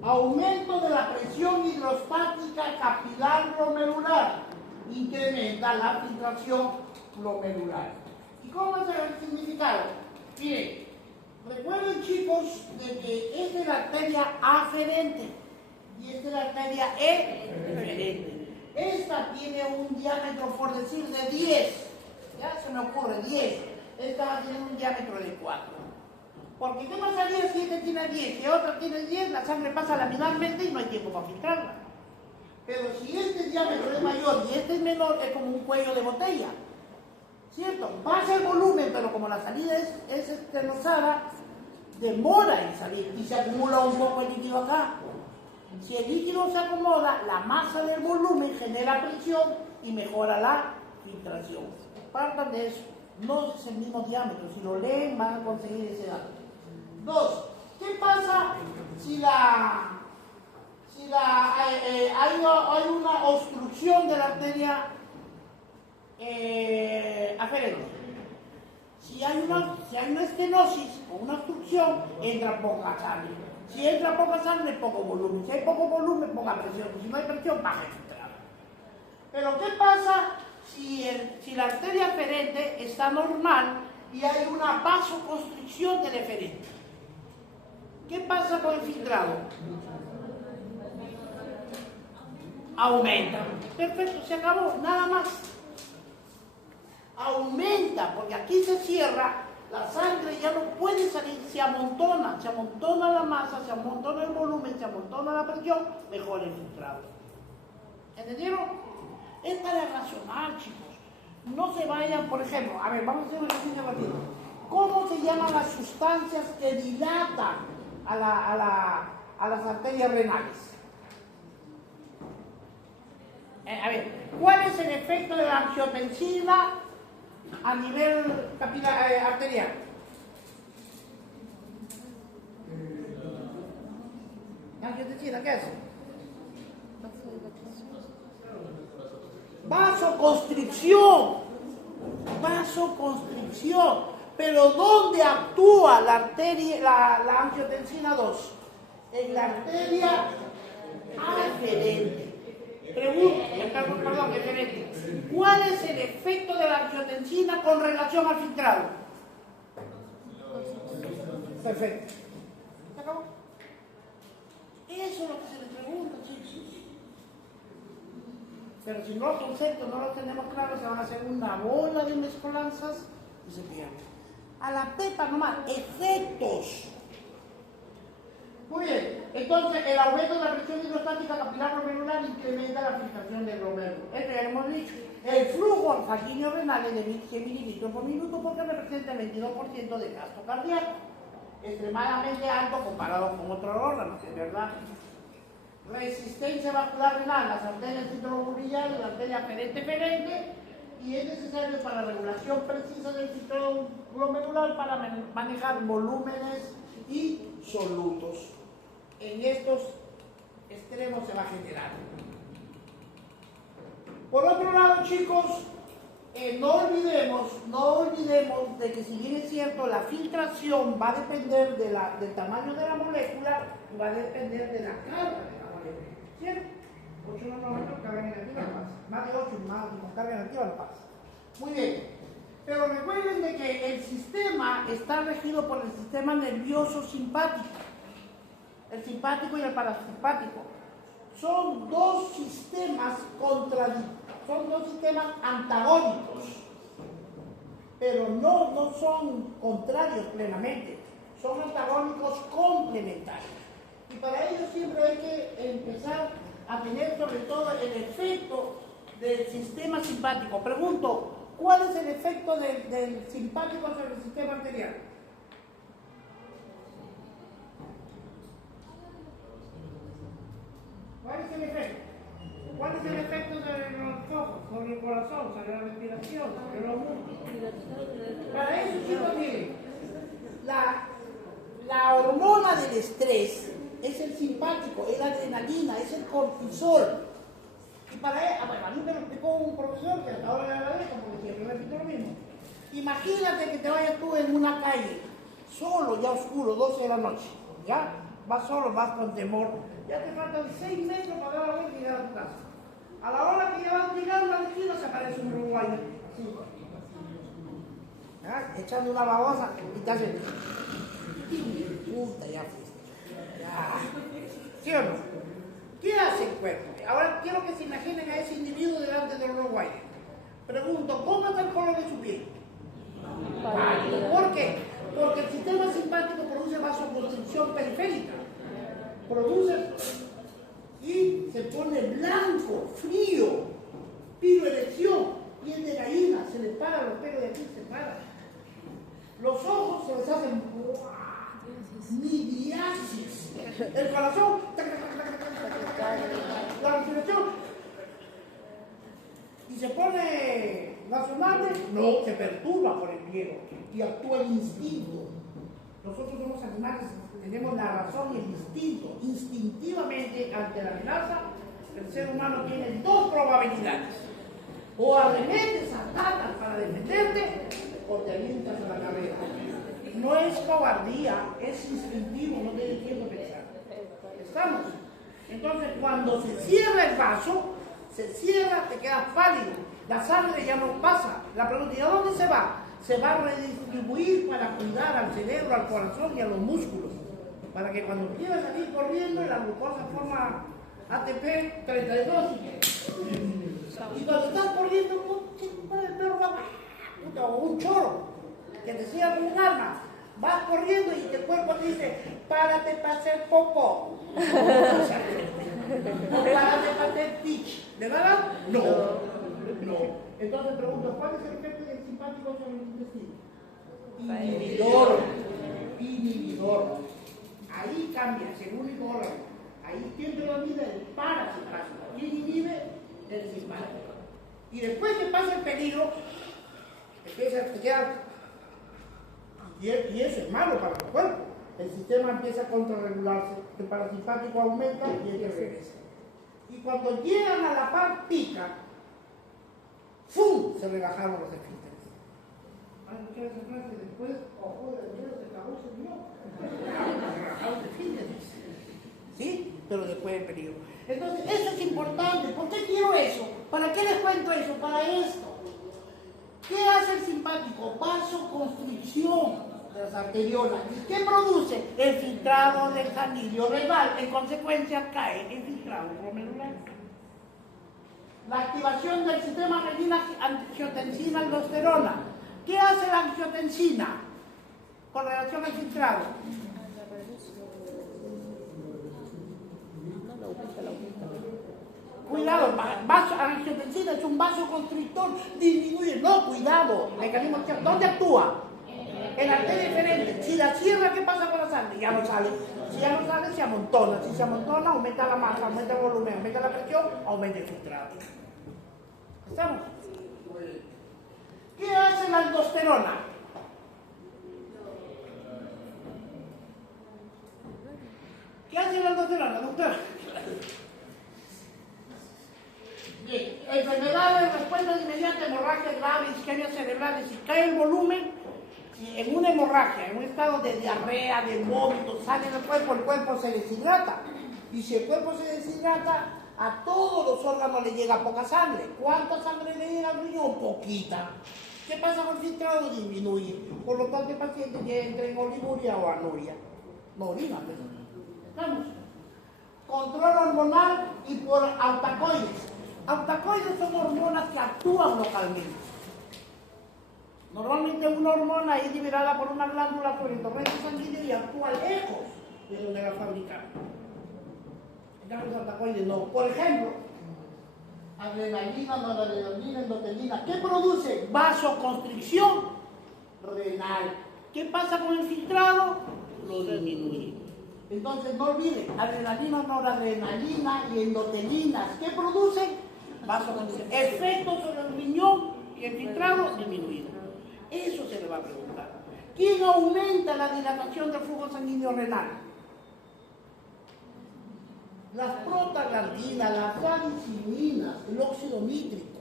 Aumento de la presión hidrostática capilar glomerular. Incrementa la filtración glomerular. ¿Y cómo es el significado? Miren, recuerden, chicos, de que esta es la arteria aferente y esta es la arteria eferente. Esta tiene un diámetro, por decir, de 10. Ya se me ocurre, 10. Esta tiene un diámetro de 4. Porque ¿qué pasaría si esta tiene 10 y otra tiene 10? La sangre pasa laminarmente y no hay tiempo para filtrarla. Pero si este diámetro es mayor y este es menor, es como un cuello de botella, ¿cierto? Pasa el volumen, pero como la salida es estrenosada, demora en salir y se acumula un poco el líquido acá. Si el líquido se acomoda, la masa del volumen genera presión y mejora la filtración. Partan de eso. No es el mismo diámetro. Si lo leen, van a conseguir ese dato. 2. ¿Qué pasa si hay una obstrucción de la arteria aferente? Si hay una estenosis o una obstrucción, entra poca sangre. Si entra poca sangre, poco volumen. Si hay poco volumen, poca presión. Si no hay presión, baja el filtrado. Pero ¿qué pasa si la arteria aferente está normal y hay una vasoconstricción del eferente? ¿Qué pasa con el filtrado? Aumenta. Perfecto, se acabó, nada más. Aumenta, porque aquí se cierra, la sangre ya no puede salir, se amontona la masa, se amontona el volumen, se amontona la presión, mejora el filtrado. ¿Entendieron? Es para racional, chicos. No se vayan, por ejemplo, a ver, vamos a hacer un ejercicio rápido. ¿Cómo se llaman las sustancias que dilatan a las arterias renales? A ver, ¿cuál es el efecto de la angiotensina a nivel capilar, arterial? ¿Angiotensina qué es? Vasoconstricción. Pero ¿dónde actúa la arteria, la angiotensina 2? En la arteria aferente. Perdón, gerente. ¿Cuál es el efecto de la angiotensina con relación al filtrado? Perfecto. ¿Se acabó? Eso es lo que se les pregunta, chicos. Pero si los conceptos no los tenemos claros, se van a hacer una bola de mezcolanzas y se pierden. A la pepa nomás, efectos. Muy bien, entonces el aumento de la presión hidrostática capilar glomerular incrementa la filtración del glomérulo. Esto ya lo hemos dicho. El flujo sanguíneo renal es de 1.100 mililitros por minuto porque representa el 22% de gasto cardíaco. Extremadamente alto comparado con otros órganos, es verdad. Resistencia vascular renal, las arterias citrobulillales, la arteria ferente, y es necesario para la regulación precisa del filtrado glomerular para manejar volúmenes y solutos. En estos extremos se va a generar. Por otro lado, chicos, no olvidemos de que si bien es cierto, la filtración va a depender del tamaño de la molécula y va a depender de la carga de la molécula. ¿Cierto? 8 nanómetros, carga negativa no pasa. Más de 8 más con carga negativa no pasa. Muy bien. Pero recuerden de que el sistema está regido por el sistema nervioso simpático. El simpático y el parasimpático. Son dos sistemas antagónicos, pero no son contrarios plenamente, son antagónicos complementarios. Y para ello siempre hay que empezar a tener sobre todo el efecto del sistema simpático. Pregunto, ¿cuál es el efecto del simpático sobre el sistema arterial? ¿Cuál es el efecto? ¿Cuál es el efecto de los ojos, sobre el corazón, sobre la respiración, sobre los músculos? Para eso, chicos, miren, la hormona del estrés es el simpático, es la adrenalina, es el cortisol. Y para él, a mí me lo explicó un profesor que hasta ahora le agradezco porque siempre repito lo mismo. Imagínate que te vayas tú en una calle, solo, ya oscuro, 12 de la noche, ¿ya? Vas solo, vas con temor. Ya te faltan 6 metros para dar la vuelta y llegar a tu casa. A la hora que ya vas llegando a la esquina se aparece un uruguayo, así, echando una babosa y te hace... Puta, ya fuiste. Ya. ¿Sí o no? ¿Qué hace el cuerpo? Ahora quiero que se imaginen a ese individuo delante del uruguayo. Pregunto, ¿cómo está el color de su piel? Pálido. ¿Por qué? Porque el sistema simpático produce vasoconstricción periférica. Produce y se pone blanco, frío, piroerección, piel de gallina, se le paran los pelos de aquí, se paran. Los ojos se les hacen midiasis. El corazón, la respiración. Y se pone razonable, no, se perturba por el miedo y actúa el instinto. Nosotros somos animales, tenemos la razón y el instinto. Instintivamente, ante la amenaza, el ser humano tiene dos probabilidades. O arremetes, atacas para defenderte, o te avientas a la carrera. No es cobardía, es instintivo, no tiene tiempo de pensar. ¿Estamos? Entonces, cuando se cierra el vaso, se cierra, te quedas pálido. La sangre ya no pasa. La pregunta, ¿y a dónde se va? Se va a redistribuir para cuidar al cerebro, al corazón y a los músculos. Para que cuando quieras salir corriendo, la glucosa forma ATP 32. Y cuando estás corriendo, el perro va, o un choro, que te siga con un arma. Vas corriendo y el cuerpo te dice, párate para hacer popó. O párate para hacer pitch. ¿De verdad? No. Entonces pregunto, ¿cuál es el efecto del simpático sobre el intestino? Inhibidor. Ahí cambia, es el único órgano. Ahí ¿quién te lo mide? El parasimpático. ¿Quién inhibe? El simpático. Y después que pasa el peligro, empieza a quedar. Y eso es malo para el cuerpo. El sistema empieza a contrarregularse, el parasimpático aumenta y ella regresa. Y cuando llegan a la par pica, ¡fum! Se relajaron los esfínteres. ¿Van a escuchar esa frase después? ¡Ojo, de Dios, se acabó, se vio! Se relajaron los esfínteres. ¿Sí? pero después del peligro. Entonces, eso es importante. ¿Por qué quiero eso? ¿Para qué les cuento eso? Para esto. ¿Qué hace el simpático? Vasoconstricción de las arteriolas. ¿Qué produce? El filtrado del ganglio renal. En consecuencia, cae el filtrado glomerular. La activación del sistema renina-angiotensina-aldosterona. ¿Qué hace la angiotensina con relación al filtrado? Cuidado, angiotensina es un vasoconstrictor, disminuye, no, cuidado, mecanismo de acción. ¿Dónde actúa? En la arteria diferente. Si la cierra, ¿qué pasa con la sangre? Ya no sale. Si ya no sale, se amontona. Si se amontona, aumenta la masa, aumenta el volumen, aumenta la presión, aumenta el filtrado. ¿Estamos? ¿Qué hace la aldosterona? ¿Qué hace la aldosterona, doctora? Bien, enfermedades, respuestas inmediatas, hemorragia grave, isquemia cerebral, si cae el volumen, si en una hemorragia, en un estado de diarrea, de vómito, sale del cuerpo, el cuerpo se deshidrata. Y si el cuerpo se deshidrata, a todos los órganos le llega poca sangre. ¿Cuánta sangre le llega al riñón? Poquita. ¿Qué pasa con el filtrado? Disminuye. Por lo tanto, el paciente ya entra en oligoria o anuria. No orina, pero estamos. Control hormonal y por autacoides. Autacoides son hormonas que actúan localmente. Normalmente una hormona es liberada por una glándula por el torrente sanguíneo y actúa lejos de donde la fabricaron. En cambio, los autacoides no. Por ejemplo, adrenalina, noradrenalina, endotelina. ¿Qué produce? Vasoconstricción renal. ¿Qué pasa con el filtrado? Lo disminuye. Entonces, no olviden, adrenalina, noradrenalina y endotelinas. ¿Qué producen? Vasoconstricción. Efecto sobre el riñón y el filtrado disminuido. Eso se le va a preguntar. ¿Quién aumenta la dilatación del flujo sanguíneo renal? Las prostaglandinas, las salicilinas, el óxido nítrico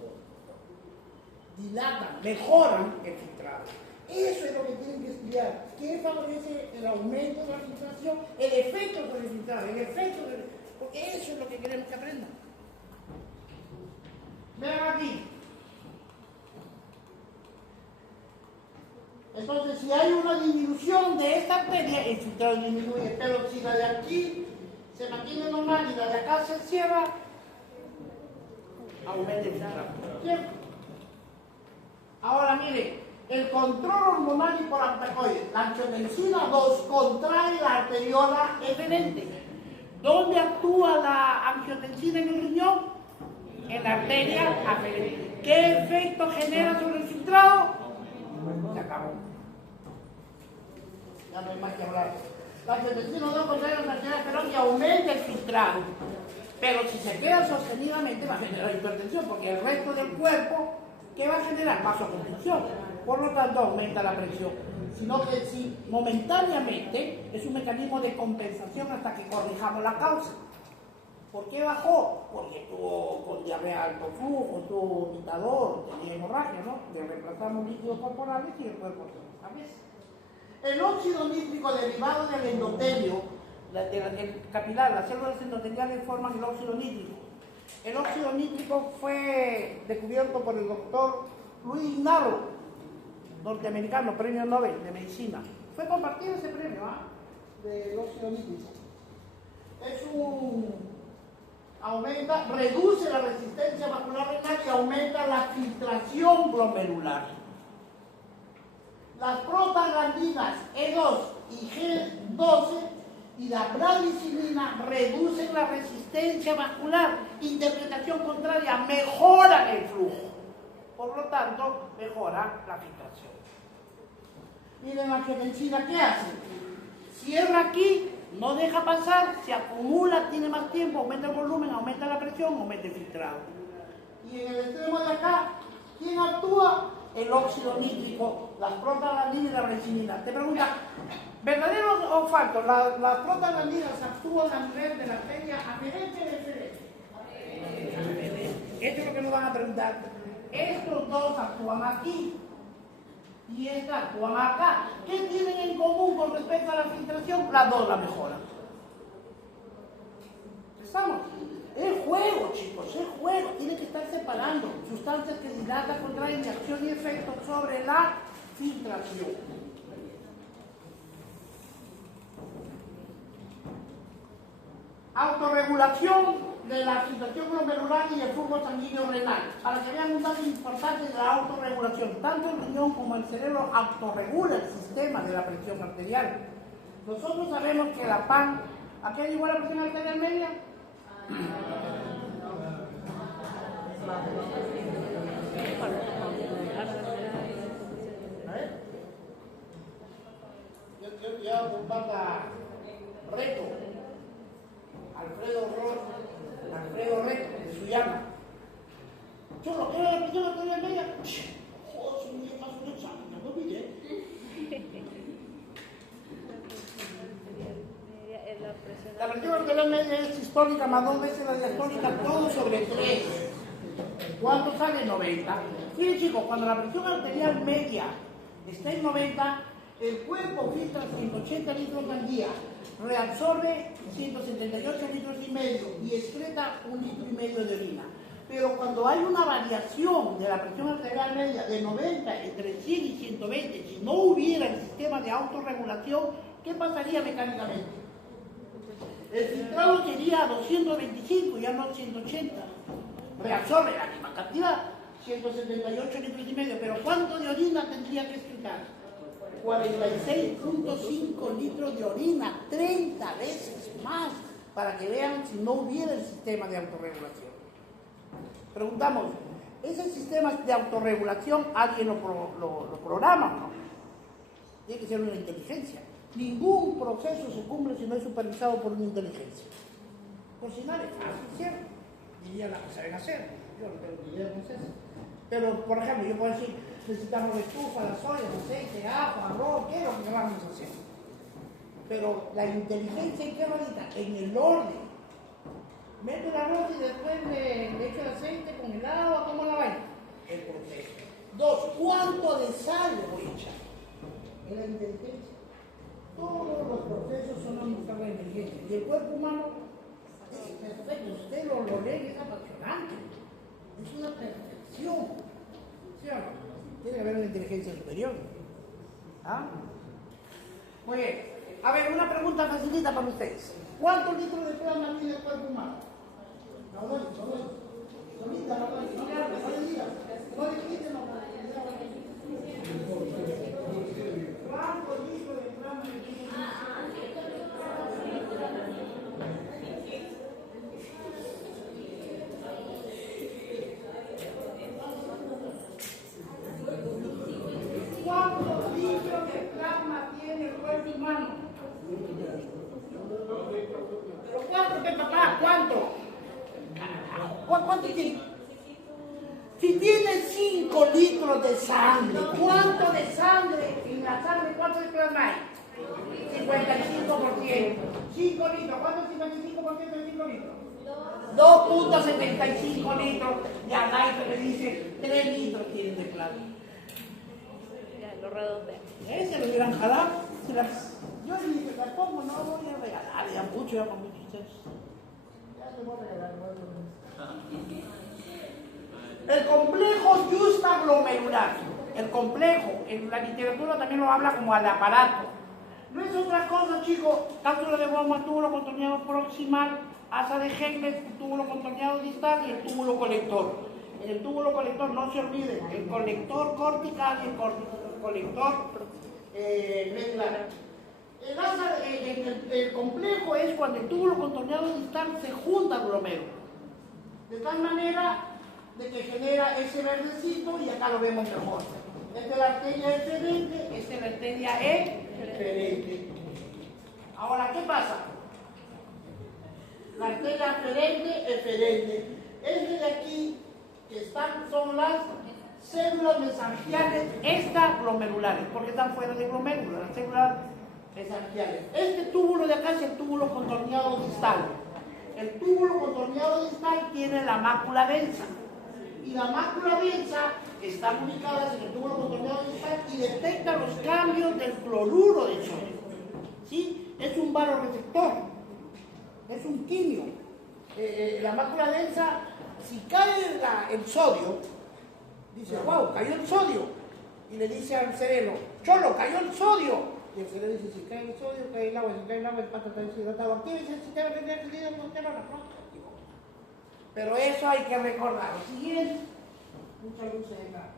dilatan, mejoran el filtrado. Eso es lo que tienen que estudiar. ¿Qué favorece el aumento de la filtración? El efecto sobre el filtrado, el efecto sobre... Porque eso es lo que queremos que aprendan. Vean aquí. Entonces, si hay una disminución de esta arteria, el filtrado disminuye. Pero si la de aquí se mantiene normal y la de acá se cierra, aumenta el filtrado. ¿Cierto? Ahora miren, el control hormonal y por autacoides. La angiotensina 2 contrae la arteriola eferente. ¿Dónde actúa la angiotensina en el riñón? En la arteria aferente. ¿Qué efecto genera sobre el filtrado? Se acabó. Ya no hay más que hablar. La angiotensina 2 contrae la arteria aferente y aumenta el filtrado. Pero si se queda sostenidamente va a generar hipertensión, porque el resto del cuerpo, ¿qué va a generar? Vasoconstricción. Por lo tanto, aumenta la presión. Sino que si momentáneamente es un mecanismo de compensación hasta que corrijamos la causa. ¿Por qué bajó? Porque estuvo con diarrea alto flujo, estuvo vomitador, tenía hemorragia, ¿no? Le reemplazamos líquidos corporales y el cuerpo se establece. El óxido nítrico derivado del endotelio, del capilar, las células endoteliales forman el óxido nítrico. El óxido nítrico fue descubierto por el doctor Luis Narro, norteamericano, premio Nobel de Medicina. Fue compartido ese premio, del óxido nítrico. Reduce la resistencia vascular renal y aumenta la filtración glomerular. Las prostaglandinas E2 y G12 y la bradicilina reducen la resistencia vascular. Interpretación contraria, mejoran el flujo. Por lo tanto, mejora la filtración. Miren la angiotensina, ¿qué hace? Cierra aquí, no deja pasar, se acumula, tiene más tiempo, aumenta el volumen, aumenta la presión, aumenta el filtrado. Y en el extremo de acá, ¿quién actúa? El óxido nítrico, las prostaglandinas y la bradicilina. Te pregunta, ¿verdadero o falso? Las prostaglandinas actúan a nivel de la arteria aferente o deferente. Esto es lo que nos van a preguntar. Estos dos actúan aquí y esta actúan acá. ¿Qué tienen en común con respecto a la filtración? Las dos la mejoran. ¿Estamos? Es juego, chicos, es juego. Tiene que estar separando sustancias que dilatan, contraen de acción y efecto sobre la filtración. Autorregulación de la filtración glomerular y el flujo sanguíneo renal. Para que vean un dato importante de la autorregulación, tanto el riñón como el cerebro autorregula el sistema de la presión arterial. Nosotros sabemos que la PAN, ¿a qué llegó la presión arterial media? Yo comparta Reto, Alfredo Reto, de Suyana. Yo lo que era la presión arterial media. Joder, si me paso un examen, no me olvidé. La presión arterial media es sistólica más 2 veces la diastólica, todo sobre 3. ¿Cuánto sale? 90. Miren chicos, cuando la presión arterial media está en 90, el cuerpo filtra 180 litros al día, reabsorbe 178 litros y medio y excreta 1,5 litros de orina. Pero cuando hay una variación de la presión arterial media de 90 entre 100 y 120, si no hubiera el sistema de autorregulación, ¿qué pasaría mecánicamente? El filtrado sería 225, ya no 180. Reabsorbe la misma cantidad, 178 litros y medio, pero ¿cuánto de orina tendría que excretar? 46.5 litros de orina, 30 veces más, para que vean si no hubiera el sistema de autorregulación. Preguntamos, ¿ese sistema de autorregulación alguien lo programa o no? Tiene que ser una inteligencia. Ningún proceso se cumple si no es supervisado por una inteligencia. Cocinar es fácil, ¿cierto? Diría la que saben hacer. Yo no tengo ni idea de cómo es eso. Pero, por ejemplo, yo puedo decir, necesitamos estufa, las ollas, aceite, ajo, arroz, ¿qué es lo que vamos a hacer? Pero la inteligencia, ¿en qué radica? En el orden. Mete el arroz y después le echo el aceite con el agua, ¿cómo la vaina? El proceso. 2, ¿cuánto de sal le voy a echar? Es la inteligencia. Todos los procesos son a buscar la inteligencia. Y el cuerpo humano es perfecto. Usted lo lee, es apasionante. Es una perfección. ¿Sí o no? Tiene que haber una inteligencia superior. ¿Ah? Muy bien. A ver, una pregunta facilita para ustedes. ¿Cuántos litros de plasma tiene el cuerpo humano? No le diga. No le quiten, no. ¿Cuántos litros de plasma tiene? ¿Cuántos litros de plasma tiene el cuerpo humano? ¿Pero cuánto, qué papá? ¿Cuánto? ¿Cuánto tiene? Si tiene 5 litros de sangre, ¿cuánto de sangre? En la sangre, ¿cuánto de plasma hay? 55%. 5 litros. ¿Cuánto es 55% de 5 litros? 2.75 litros. Ya Gaito le dice 3 litros tienen de plasma. Ya, lo redondea. Se lo hubieran jalado. Yo le dije, ¿cómo no voy a regalar? Ya mucho, ya con muchos muchachos. Ya le voy a regalar. El complejo justaglomerular. El complejo, en la literatura también lo habla como al aparato. No es otra cosa, chicos. Cápsula de Bowman, túbulo contorneado proximal, asa de Henle, túbulo contorneado distal y el túbulo colector. En el túbulo colector, no se olviden, el colector cortical y el colector medular. El complejo es cuando el túbulo contorneado distal se junta al glomero. De tal manera de que genera ese verdecito y acá lo vemos mejor. Esta es la arteria eferente, esta es la arteria eferente. Ahora, ¿qué pasa? La arteria eferente. Este de aquí, que son las células mesangiales extraglomerulares, porque están fuera de glomérulo, las células mesangiales. Este túbulo de acá es el túbulo contorneado distal. El túbulo contorneado distal tiene la mácula densa. Y la mácula densa está ubicada en el túbulo contorneado distal y detecta los cambios del cloruro de sodio. ¿Sí? Es un varoreceptor. Es un quimio. la mácula densa, si cae el sodio, dice, wow, cayó el sodio. Y le dice al cerebro, cholo, cayó el sodio. Y el cerebro dice, si cae el sodio, cae el agua, si cae el agua, el pato está deshidratado. Actívense el sistema de energía del sistema de la planta. Pero eso hay que recordar. Lo siguiente, mucha luz en aquí.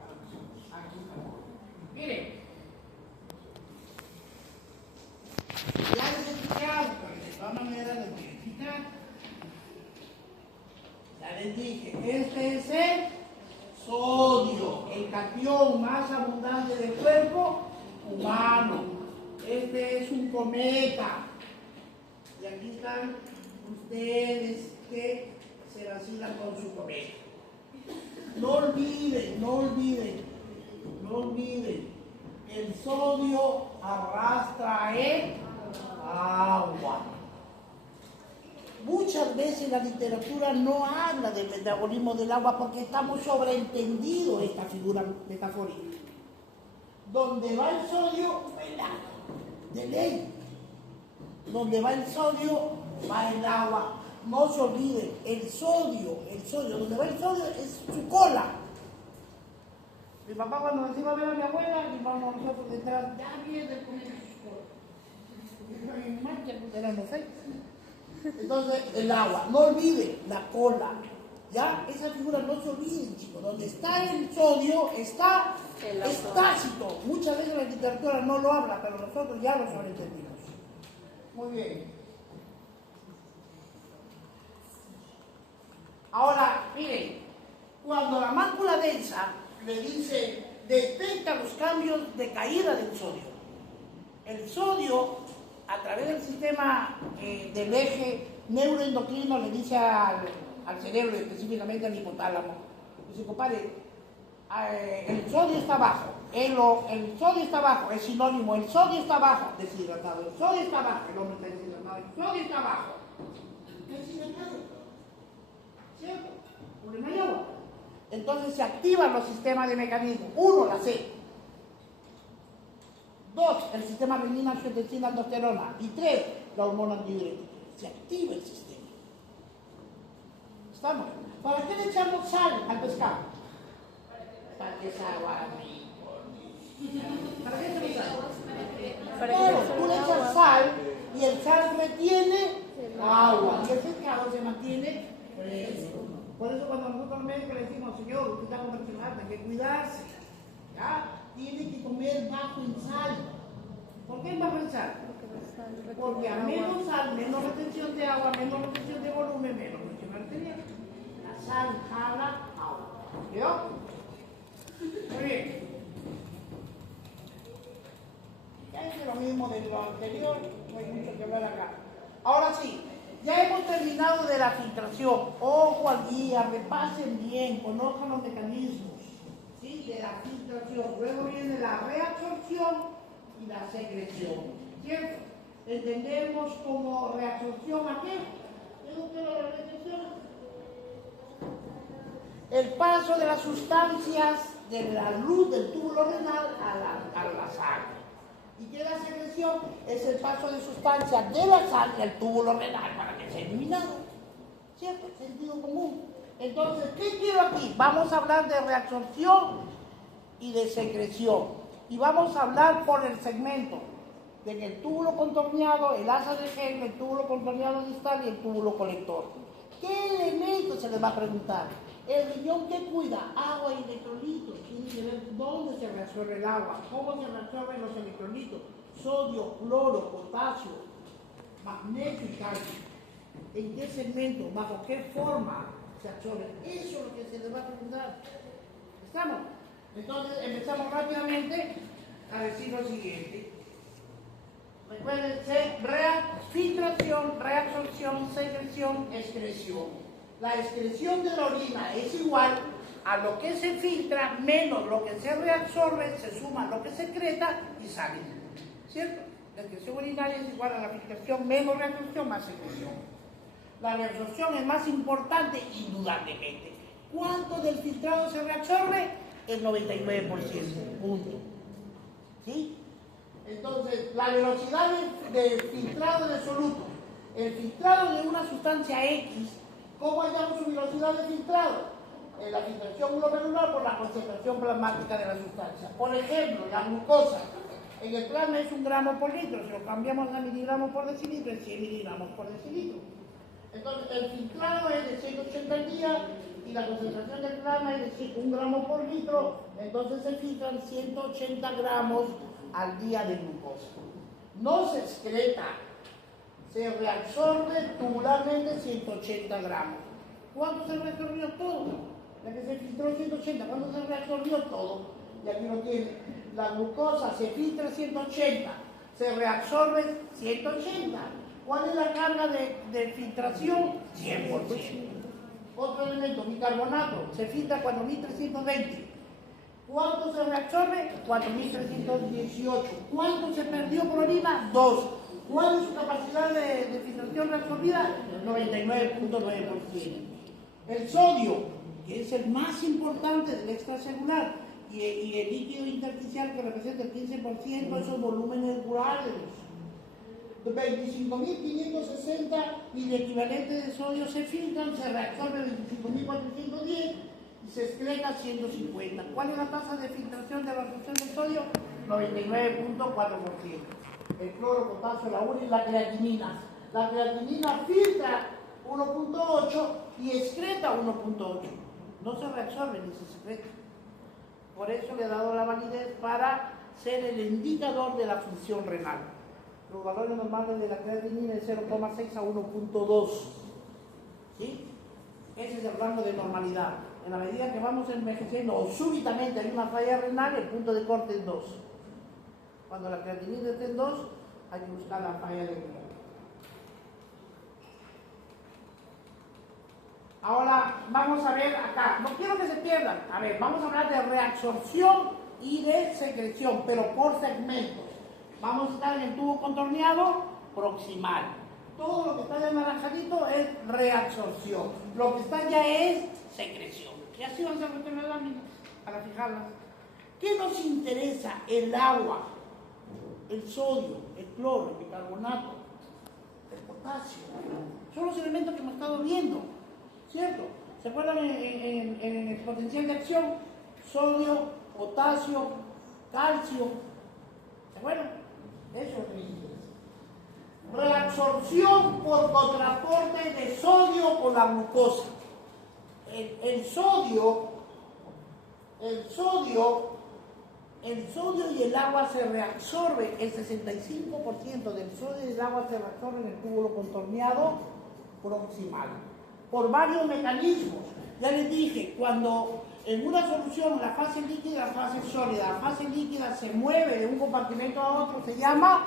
Miren, ya identificado, de todas maneras les voy a explicar. Ya les dije, este es el sodio, el catión más abundante del cuerpo humano. Este es un cometa. Y aquí están ustedes que se vacilan con su cometa. No olviden, no olviden, no olviden. El sodio arrastra el agua. Muchas veces la literatura no habla del metabolismo del agua porque estamos sobreentendidos esta figura metafórica. Donde va el sodio, va el agua. De ley. Donde va el sodio, va el agua. No se olviden, el sodio, donde va el sodio es su cola. Mi papá cuando nos iba a ver a mi abuela, y vamos nosotros detrás, ya viene el comer su cola. Mi mamá ya era no sé. Entonces, el agua, no olviden la cola. Ya, esa figura no se olviden, chicos. Donde está el sodio, está tácito. Muchas veces la literatura no lo habla, pero nosotros ya lo sobreentendimos. Muy bien. Ahora, miren, cuando la mácula densa le dice, detecta los cambios de caída del sodio. El sodio, a través del sistema del eje neuroendocrino, le dice al cerebro, específicamente al hipotálamo, dice, compadre, el sodio está bajo, el sodio está bajo, es sinónimo, el sodio está bajo, deshidratado, el sodio está bajo, el hombre está deshidratado, el sodio está bajo, deshidratado. ¿Cierto? Porque no hay agua. Entonces se activan los sistemas de mecanismo. 1, la C. 2, el sistema renina, angiotensina, aldosterona. Y 3, la hormona antidiurética. Se activa el sistema. ¿Estamos? ¿Para qué le echamos sal al pescado? Para que sea agua rico. ¿Para qué echamos sal? Claro, tú le echas sal y el sal retiene agua. Y el pescado se mantiene fresco. Por eso cuando nosotros los médicos le decimos, señor, usted está conversionado, hay que cuidarse. ¿Ya? Tiene que comer bajo en sal. ¿Por qué bajo en sal? Porque a menos sal, menos retención de agua, menos retención de volumen, menos presión arterial. La sal jala agua. ¿Vio? Muy bien. Ya es lo mismo de lo anterior, no hay mucho que hablar acá. Ahora sí. Ya hemos terminado de la filtración. Ojo al día, repasen bien, conozcan los mecanismos, ¿sí? De la filtración. Luego viene la reabsorción y la secreción. ¿Cierto? Entendemos como reabsorción a qué. ¿Es usted la reabsorción? El paso de las sustancias de la luz del túbulo renal a la sangre. ¿Y qué es la secreción? Es el paso de sustancias de la sangre al túbulo renal para que sea eliminado. ¿Cierto? Sentido común. Entonces, ¿qué quiero aquí? Vamos a hablar de reabsorción y de secreción. Y vamos a hablar por el segmento de que el túbulo contorneado, el asa de Henle, el túbulo contorneado distal y el túbulo colector. ¿Qué elementos se les va a preguntar? El riñón que cuida agua y electrolitos. Tiene que ver dónde se reabsorbe el agua, cómo se reabsorben los electrolitos, sodio, cloro, potasio, magnesio y calcio. ¿En qué segmento? ¿Bajo qué forma se absorbe? Eso es lo que se les va a preguntar. ¿Estamos? Entonces empezamos rápidamente a decir lo siguiente. Recuerden, filtración, reabsorción, secreción, excreción. La excreción de la orina es igual a lo que se filtra menos lo que se reabsorbe, se suma lo que se secreta y sale. ¿Cierto? La excreción urinaria es igual a la filtración menos reabsorción más secreción. La reabsorción es más importante, indudablemente. ¿Cuánto del filtrado se reabsorbe? El 99%. Punto. ¿Sí? Entonces, la velocidad de filtrado de soluto. El filtrado de una sustancia X ¿Cómo hallamos su velocidad de filtrado? La filtración glomerular por la concentración plasmática de la sustancia. Por ejemplo, la glucosa en el plasma es 1 gramo por litro, si lo cambiamos a miligramos por decilitro es 100 miligramos por decilitro. Entonces, el filtrado es de 180 al día y la concentración del plasma es de 1 gramo por litro, entonces se filtran 180 gramos al día de glucosa. No se excreta, se reabsorbe tubularmente 180 gramos. ¿Cuánto se reabsorbió todo? Ya que se filtró 180, ¿cuánto se reabsorbió todo? Y aquí lo tiene. La glucosa se filtra 180, se reabsorbe 180. ¿Cuál es la carga de filtración? 100%. Otro elemento, bicarbonato, se filtra 4320. ¿Cuánto se reabsorbe? 4318. ¿Cuánto se perdió por orina? 2. ¿Cuál es su capacidad de filtración reabsorbida? 99.9%. El sodio, que es el más importante del extracelular, y el líquido intersticial que representa el 15% de esos volúmenes guáridos. 25.560 y el equivalente de sodio se filtran, se reabsorbe 25.410 y se excreta 150. ¿Cuál es la tasa de filtración de la absorción del sodio? 99.4%. El cloro, potasio, la urea y la creatinina. La creatinina filtra 1.8 y excreta 1.8. No se reabsorbe ni se secreta. Por eso le he dado la validez para ser el indicador de la función renal. Los valores normales de la creatinina es 0,6 a 1.2. ¿Sí? Ese es el rango de normalidad. En la medida que vamos envejeciendo o súbitamente hay una falla renal, el punto de corte es 2. Cuando la creatinina esté en 2, hay que buscar la falla de renal. Ahora vamos a ver acá, no quiero que se pierdan, a ver, vamos a hablar de reabsorción y de secreción, pero por segmentos. Vamos a estar en el tubo contorneado proximal. Todo lo que está de naranjadito es reabsorción, lo que está ya es secreción. Y así vamos a meter las láminas para fijarlas. ¿Qué nos interesa? El agua, el sodio, el cloro, el bicarbonato, el potasio. Son los elementos que hemos estado viendo. ¿Cierto? ¿Se acuerdan en el potencial de acción? Sodio, potasio, calcio. ¿Se acuerdan? Eso es lo que me interesa. Reabsorción por contraporte de sodio con la glucosa. El sodio y el agua se reabsorben. El 65% del sodio y el agua se reabsorben en el túbulo contorneado proximal. Por varios mecanismos. Ya les dije, cuando en una solución la fase líquida, la fase sólida, la fase líquida se mueve de un compartimento a otro, se llama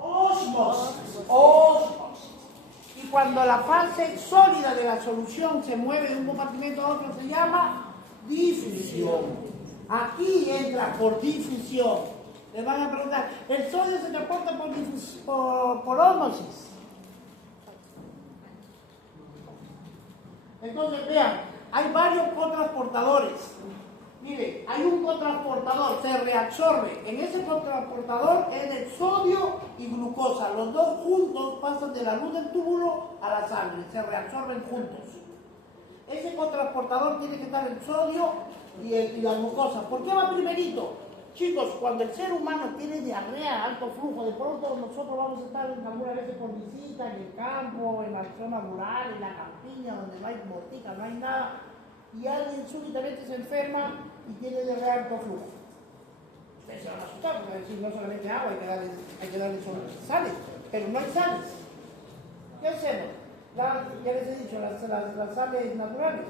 ósmosis. Y cuando la fase sólida de la solución se mueve de un compartimento a otro, se llama difusión. Aquí entra por difusión. Les van a preguntar, ¿el sodio se transporta por ósmosis? Entonces, vean, hay varios cotransportadores. Mire, hay un cotransportador, se reabsorbe. En ese cotransportador es de sodio y glucosa. Los dos juntos pasan de la luz del túbulo a la sangre, se reabsorben juntos. Ese cotransportador tiene que estar el sodio y la glucosa. ¿Por qué va primerito? Chicos, cuando el ser humano tiene diarrea, alto flujo, de pronto nosotros vamos a estar algunas veces por visita en el campo, en la zona rural, en la campiña, donde no hay botica, no hay nada, y alguien súbitamente se enferma y tiene diarrea alto flujo. Ustedes se van a asustar, porque van a decir no solamente agua, hay que darle sales, pero no hay sales. ¿Qué hacemos? Ya les he dicho, las sales naturales.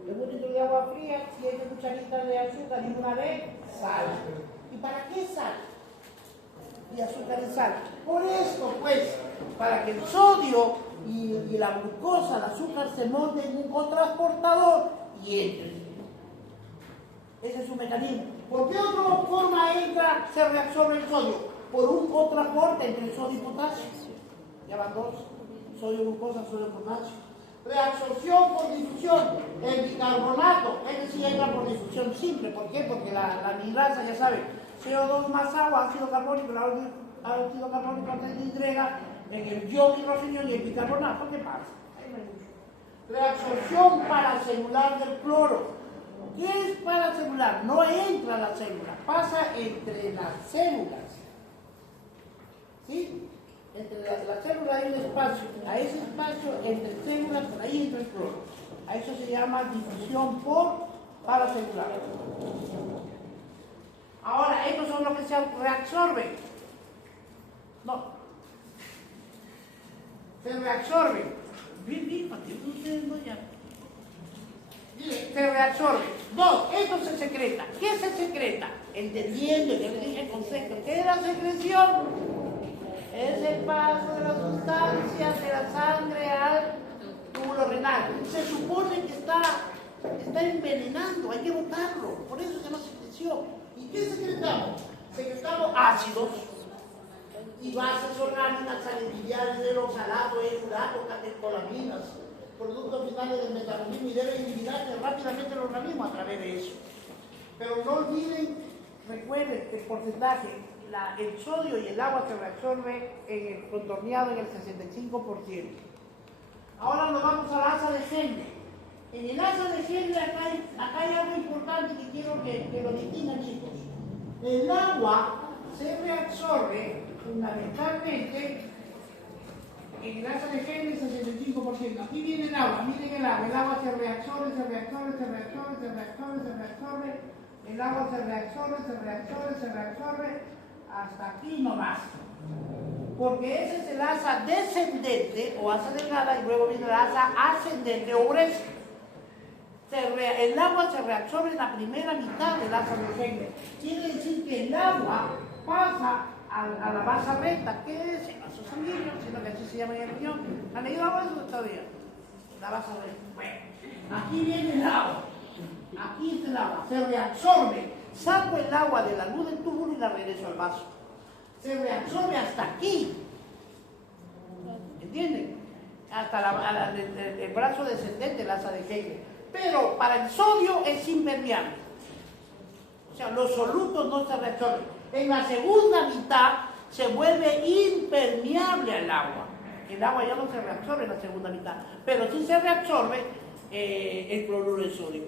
Un litro de agua fría, 7 cucharitas de azúcar y una de sal. ¿Y para qué sal? Y azúcar y sal. Por esto, pues, para que el sodio y la glucosa, el azúcar, se monten en un cotransportador y entren. Ese es su mecanismo. ¿Por qué otra forma entra, se reabsorbe el sodio? Por un cotransporte entre sodio y potasio. Ya van dos. Sodio, glucosa, sodio, potasio. Reabsorción por difusión, el bicarbonato, es decir, entra por difusión simple. ¿Por qué? Porque la nitrasa, ya saben, CO2 más agua, ácido carbónico, la ácido carbónico anhidrida en el ion hidrogenio y el bicarbonato. ¿Qué pasa? Reabsorción paracelular del cloro. ¿Qué es paracelular? No entra a la célula, pasa entre las células. ¿Sí? Entre la célula hay un espacio. A ese espacio entre células, por ahí entra el cloro. A eso se llama difusión por paracelular. Ahora, estos son los que se reabsorben. No. Se reabsorben. Bien, ustedes no ya. Se reabsorbe. Dos, esto se secreta. ¿Qué se secreta? Entendiendo, ya le dije el concepto. ¿Qué es la secreción? Es el paso de las sustancias de la sangre al túbulo renal. Se supone que está envenenando, hay que botarlo. Por eso se llama secreción. ¿Y qué secretamos? Secretamos ácidos y bases orgánicas, saliviales de oxalato, urato, catecolaminas, productos finales del metabolismo, y debe eliminarse rápidamente el organismo a través de eso. Pero no olviden, recuerden que el porcentaje, el sodio y el agua se reabsorbe en el contorneado en el 65%. Ahora nos vamos a la asa de Henle. En el asa de Henle acá hay algo importante que quiero que lo distingan, chicos. El agua se reabsorbe fundamentalmente en el asa de Henle 65%. Aquí viene el agua, miren el agua se reabsorbe, se reabsorbe, se reabsorbe, se reabsorbe, se reabsorbe, el agua se reabsorbe, se reabsorbe, se reabsorbe, hasta aquí nomás. Porque ese es el asa descendente o asa delgada y luego viene la asa ascendente o gruesa. El agua se reabsorbe en la primera mitad del asa de Henle. Quiere decir que el agua pasa a la base recta, que es el vaso sanguíneo, sino que así se llama en el riñón. ¿Han leído algo de eso todavía? La base recta. Bueno, aquí viene el agua. Aquí está el agua. Se reabsorbe. Saco el agua de la luz del túbulo y la regreso al vaso. Se reabsorbe hasta aquí. ¿Entienden? Hasta el brazo descendente, el asa de Henle. Pero para el sodio es impermeable. O sea, los solutos no se reabsorben. En la segunda mitad se vuelve impermeable al agua. El agua ya no se reabsorbe en la segunda mitad, pero sí se reabsorbe el cloruro de sodio,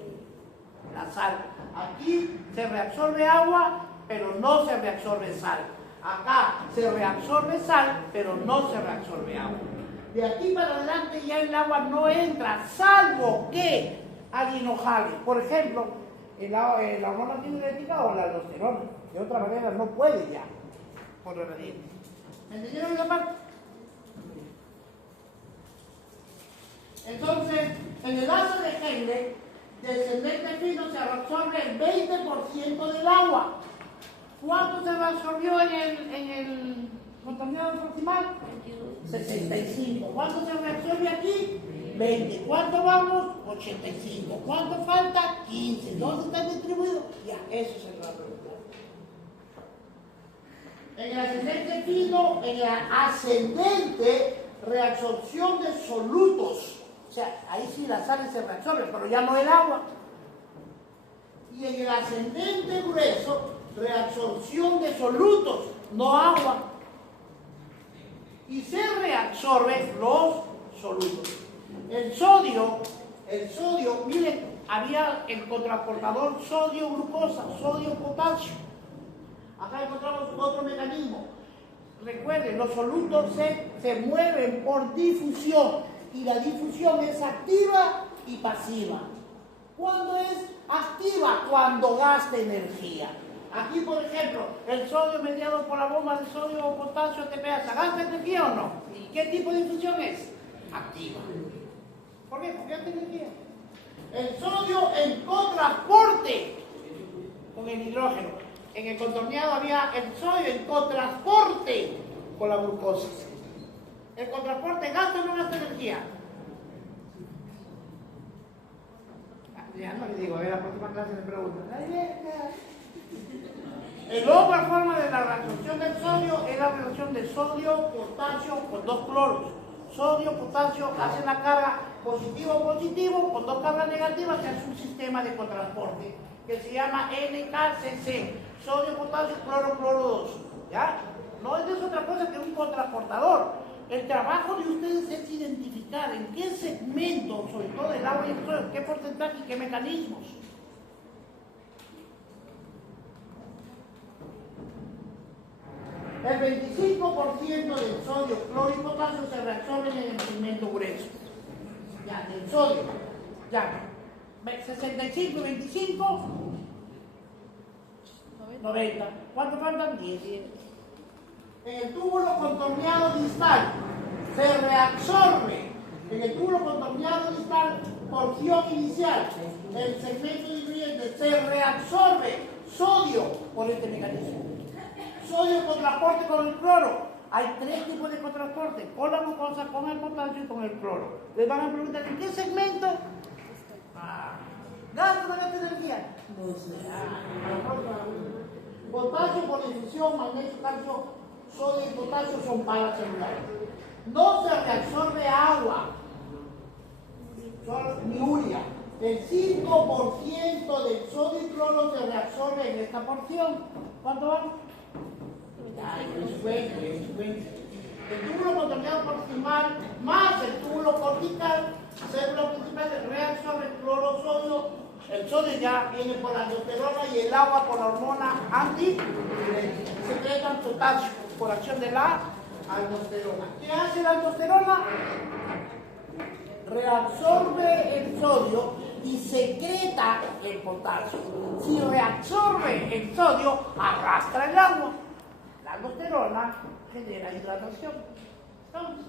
la sal. Aquí se reabsorbe agua, pero no se reabsorbe sal. Acá se reabsorbe sal, pero no se reabsorbe agua. De aquí para adelante ya el agua no entra, salvo que al hidrojale. Por ejemplo, la hormona tiroides o la aldosterona. De otra manera no puede ya, por el radiante. ¿Me entendieron esa parte? Entonces, en el asa de Henle, descendente fino se absorbe el 20% del agua. ¿Cuánto se absorbió en el contaminado proximal? 65. ¿Cuánto se reabsorbe aquí? 20. ¿Cuánto vamos? 85. ¿Cuánto falta? 15. ¿Dónde está distribuido? Ya, eso es el reabsorbe. En el ascendente fino, en la ascendente, reabsorción de solutos. O sea, ahí sí las sales se reabsorben, pero ya no el agua. Y en el ascendente grueso, reabsorción de solutos, no agua. Y se reabsorben los solutos. El sodio, miren, había el cotransportador sodio-glucosa, sodio-potasio. Acá encontramos otro mecanismo. Recuerden, los solutos se mueven por difusión y la difusión es activa y pasiva. ¿Cuándo es activa? Cuando gasta energía. Aquí, por ejemplo, el sodio mediado por la bomba de sodio o potasio ATPase, ¿gasta energía o no? ¿Qué tipo de difusión es? Activa. ¿Por qué? Porque gasta energía. El sodio en cotransporte con el hidrógeno. En el contorneado había el sodio en cotransporte con la glucosa. ¿El cotransporte gasta o no gasta energía? Ya no le digo, a ver, la próxima clase me preguntan. La forma de la reacción del sodio es la relación de sodio, potasio con dos cloros. Sodio, potasio hacen la carga positivo-positivo, con dos cargas negativas se hace un sistema de cotransporte que se llama NKCC. Sodio, potasio, cloro, cloro 2. ¿Ya? No es otra cosa que un contraportador. El trabajo de ustedes es identificar en qué segmento, sobre todo del agua y el suelo, qué porcentaje y qué mecanismos. El 25% del sodio, cloro y potasio se reabsorben en el segmento grueso. Ya, del sodio. Ya. 65 y 25, 90. ¿Cuánto faltan? 10. En el túbulo contorneado distal se reabsorbe. En el túbulo contorneado distal, porción inicial, el segmento de ingredientes se reabsorbe sodio por este mecanismo. Sodio con transporte con el cloro. Hay 3 tipos de contrasporte, con la glucosa, con el potasio y con el cloro. Les van a preguntar, ¿en qué segmento? ¿Gasta una gasta energía? No sé. Potasio por difusión, magnesio, calcio, sodio y potasio son palas celulares. No se reabsorbe agua, ni urea. El 5% del sodio y cloro se reabsorbe en esta porción. ¿Cuánto van? El túbulo contorneado proximal más el túbulo cortical, célula principal, reabsorbe el cloro sodio. El sodio ya viene por la aldosterona y el agua por la hormona secretan potasio por acción de la aldosterona. ¿Qué hace la aldosterona? Reabsorbe el sodio y secreta el potasio. Si reabsorbe el sodio, arrastra el agua. La aldosterona genera hidratación. Entonces,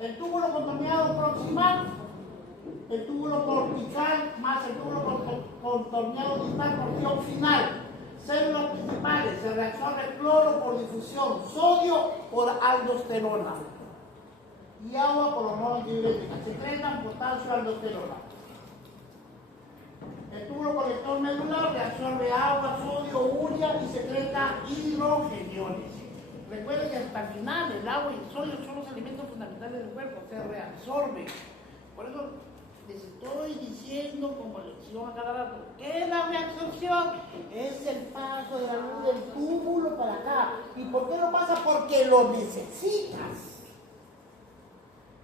el túbulo contorneado proximal, el túbulo cortical más el túbulo contorneado distal, porción final. Células principales, se reabsorbe el cloro por difusión, sodio por aldosterona y agua por hormona antidiurética. Secretan potasio, aldosterona. El túbulo colector medular reabsorbe agua, sodio, urea y secreta hidrogeniones. Recuerden que hasta el final el agua y el sodio son los alimentos fundamentales del cuerpo, se reabsorben. Por eso les estoy diciendo como lección a cada rato, ¿qué es la reabsorción? Es el paso de la luz del túbulo para acá. ¿Y por qué lo pasa? Porque lo necesitas.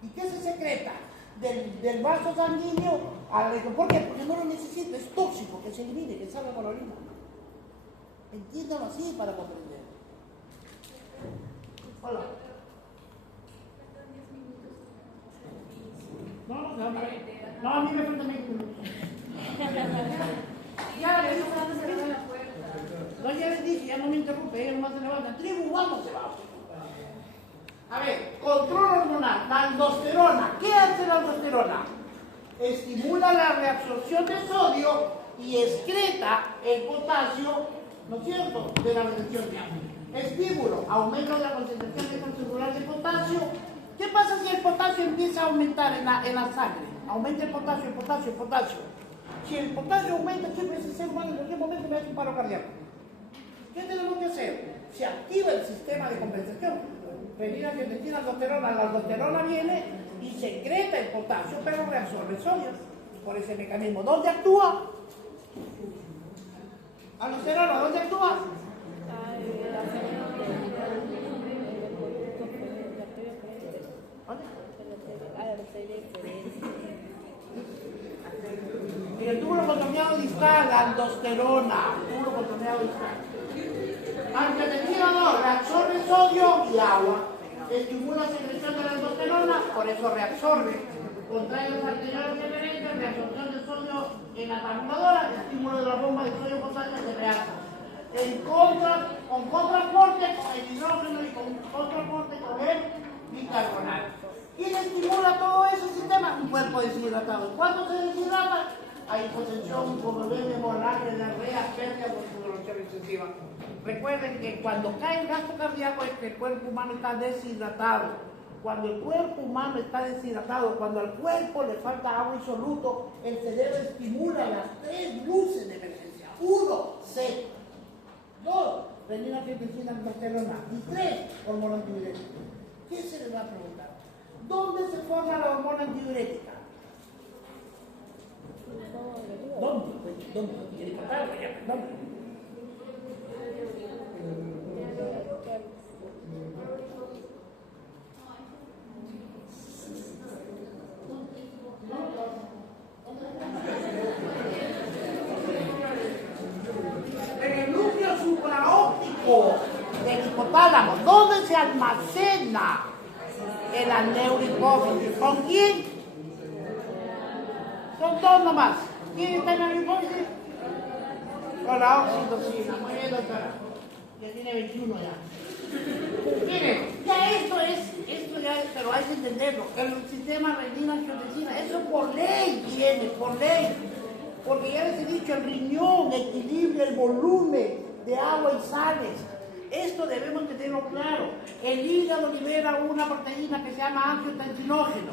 ¿Y qué se secreta? Del vaso sanguíneo al región. ¿Por qué? Porque no lo necesita, es tóxico, que se elimine, que salga con la orina. Entiéndalo así para comprender. Hola. No, a mí me faltan 20 minutos. Ya les dije, ya no me interrumpe, ella nomás se levanta. Tribu, vamos, se va. A ver, control hormonal, la aldosterona. ¿Qué hace la aldosterona? Estimula la reabsorción de sodio y excreta el potasio, ¿no es cierto?, de la retención de agua. Estímulo, aumento de la concentración extracelular de potasio. ¿Qué pasa si el potasio empieza a aumentar en la sangre? Aumenta el potasio, el potasio, el potasio. Si el potasio aumenta, siempre ese ser humano en cualquier momento me hace un paro cardíaco. ¿Qué tenemos que hacer? Se activa el sistema de compensación. Venir a que te tira la aldosterona viene y secreta el potasio, pero reabsorbe el sodio por ese mecanismo. ¿Dónde actúa? Aldosterona, ¿dónde actúa? En el túbulo contorneado distal, la aldosterona, túbulo contorneado distal. Angiotensina reabsorbe sodio y agua. Estimula la secreción de la aldosterona, por eso reabsorbe. Contrae los arteriolos deferentes, reabsorción de sodio en la tabuladora, estímulo de la bomba de sodio potasio se reacta. Con contraporte con el hidrógeno y con contraporte con el bicarbonato. ¿Quién estimula todo ese sistema? Un cuerpo deshidratado. ¿Cuánto se deshidrata? Hay hipotensión, hipoglucemia, hemorragia, diarrea, pérdida por sudoración excesiva. Recuerden que cuando cae el gasto cardíaco es que el cuerpo humano está deshidratado. Cuando el cuerpo humano está deshidratado, cuando al cuerpo le falta agua y soluto, el cerebro estimula las 3 luces de emergencia. 1, C. 2, renina, angiotensina, aldosterona. Y 3, hormona antidiurética. ¿Qué se les va a preguntar? ¿Dónde se forma la hormona antidiurética? ¿Dónde? ¿Dónde? almacena en la neurohipófisis. ¿Con quién? Son dos nomás. ¿Quién está en la neurohipófisis? Con la oxitocina. Muy bien, doctora. Ya tiene 21 ya. Miren, ya esto ya, pero hay que entenderlo. El sistema renina-angiotensina, eso por ley viene, por ley. Porque ya les he dicho, el riñón equilibra el volumen de agua y sales. Esto debemos tenerlo claro. El hígado libera una proteína que se llama angiotensinógeno.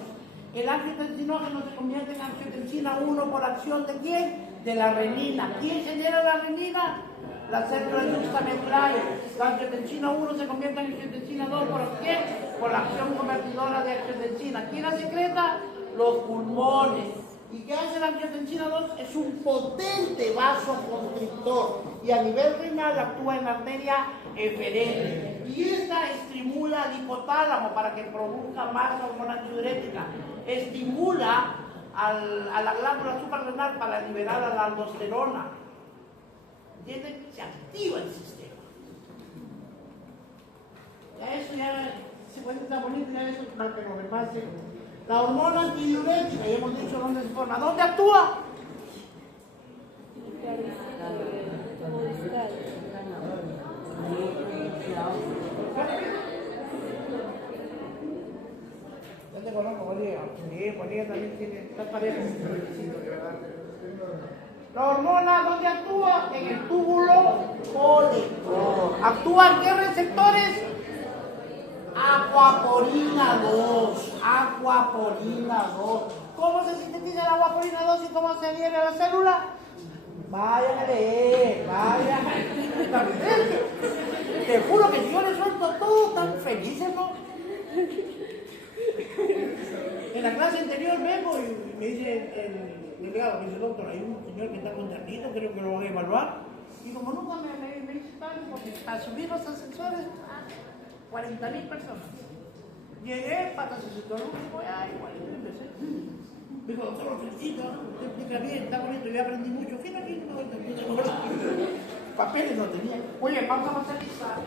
El angiotensinógeno se convierte en angiotensina 1 por acción ¿de quién? De la renina. ¿Quién genera la renina? Las células justamembrales. La angiotensina 1 se convierte en angiotensina 2 por ¿quién? Por la acción convertidora de angiotensina. ¿Quién la secreta? Los pulmones. ¿Y qué hace la angiotensina 2? Es un potente vasoconstrictor y a nivel renal actúa en la arteria eferente. Y esta estimula al hipotálamo para que produzca más hormona antidiurética. Estimula a la glándula suprarrenal para liberar la aldosterona. ¿Entienden? Se activa el sistema. Ya eso ya se puede estar bonito, ya eso para que lo repase. La hormona antidiurética, ya hemos dicho dónde se forma. ¿Dónde actúa? Ya te conozco, Bolívar. Sí, Bolívar también tiene, está parejo. La hormona, ¿dónde actúa? En el túbulo colector. ¿Actúa en qué receptores? Acuaporina 2. Acuaporina 2. ¿Cómo se sintetiza la acuaporina 2 y cómo se adhiere a la célula? Vayan a leer, vayan a leer. Te juro que si yo les suelto todo tan felices, ¿no? En la clase anterior vengo y me dice el delegado, me dice, doctor, hay un señor que está contratito, creo que lo van a evaluar. Y como nunca me dice tanto, porque para subir los ascensores, 40.000 personas. Llegué, patas y sector único, ya igual, empecé. Me dijo, doctor, lo felicito, usted explica bien, está bonito, yo aprendí mucho. ¿Qué no? Papeles no tenía. Oye, vamos a pasar lista.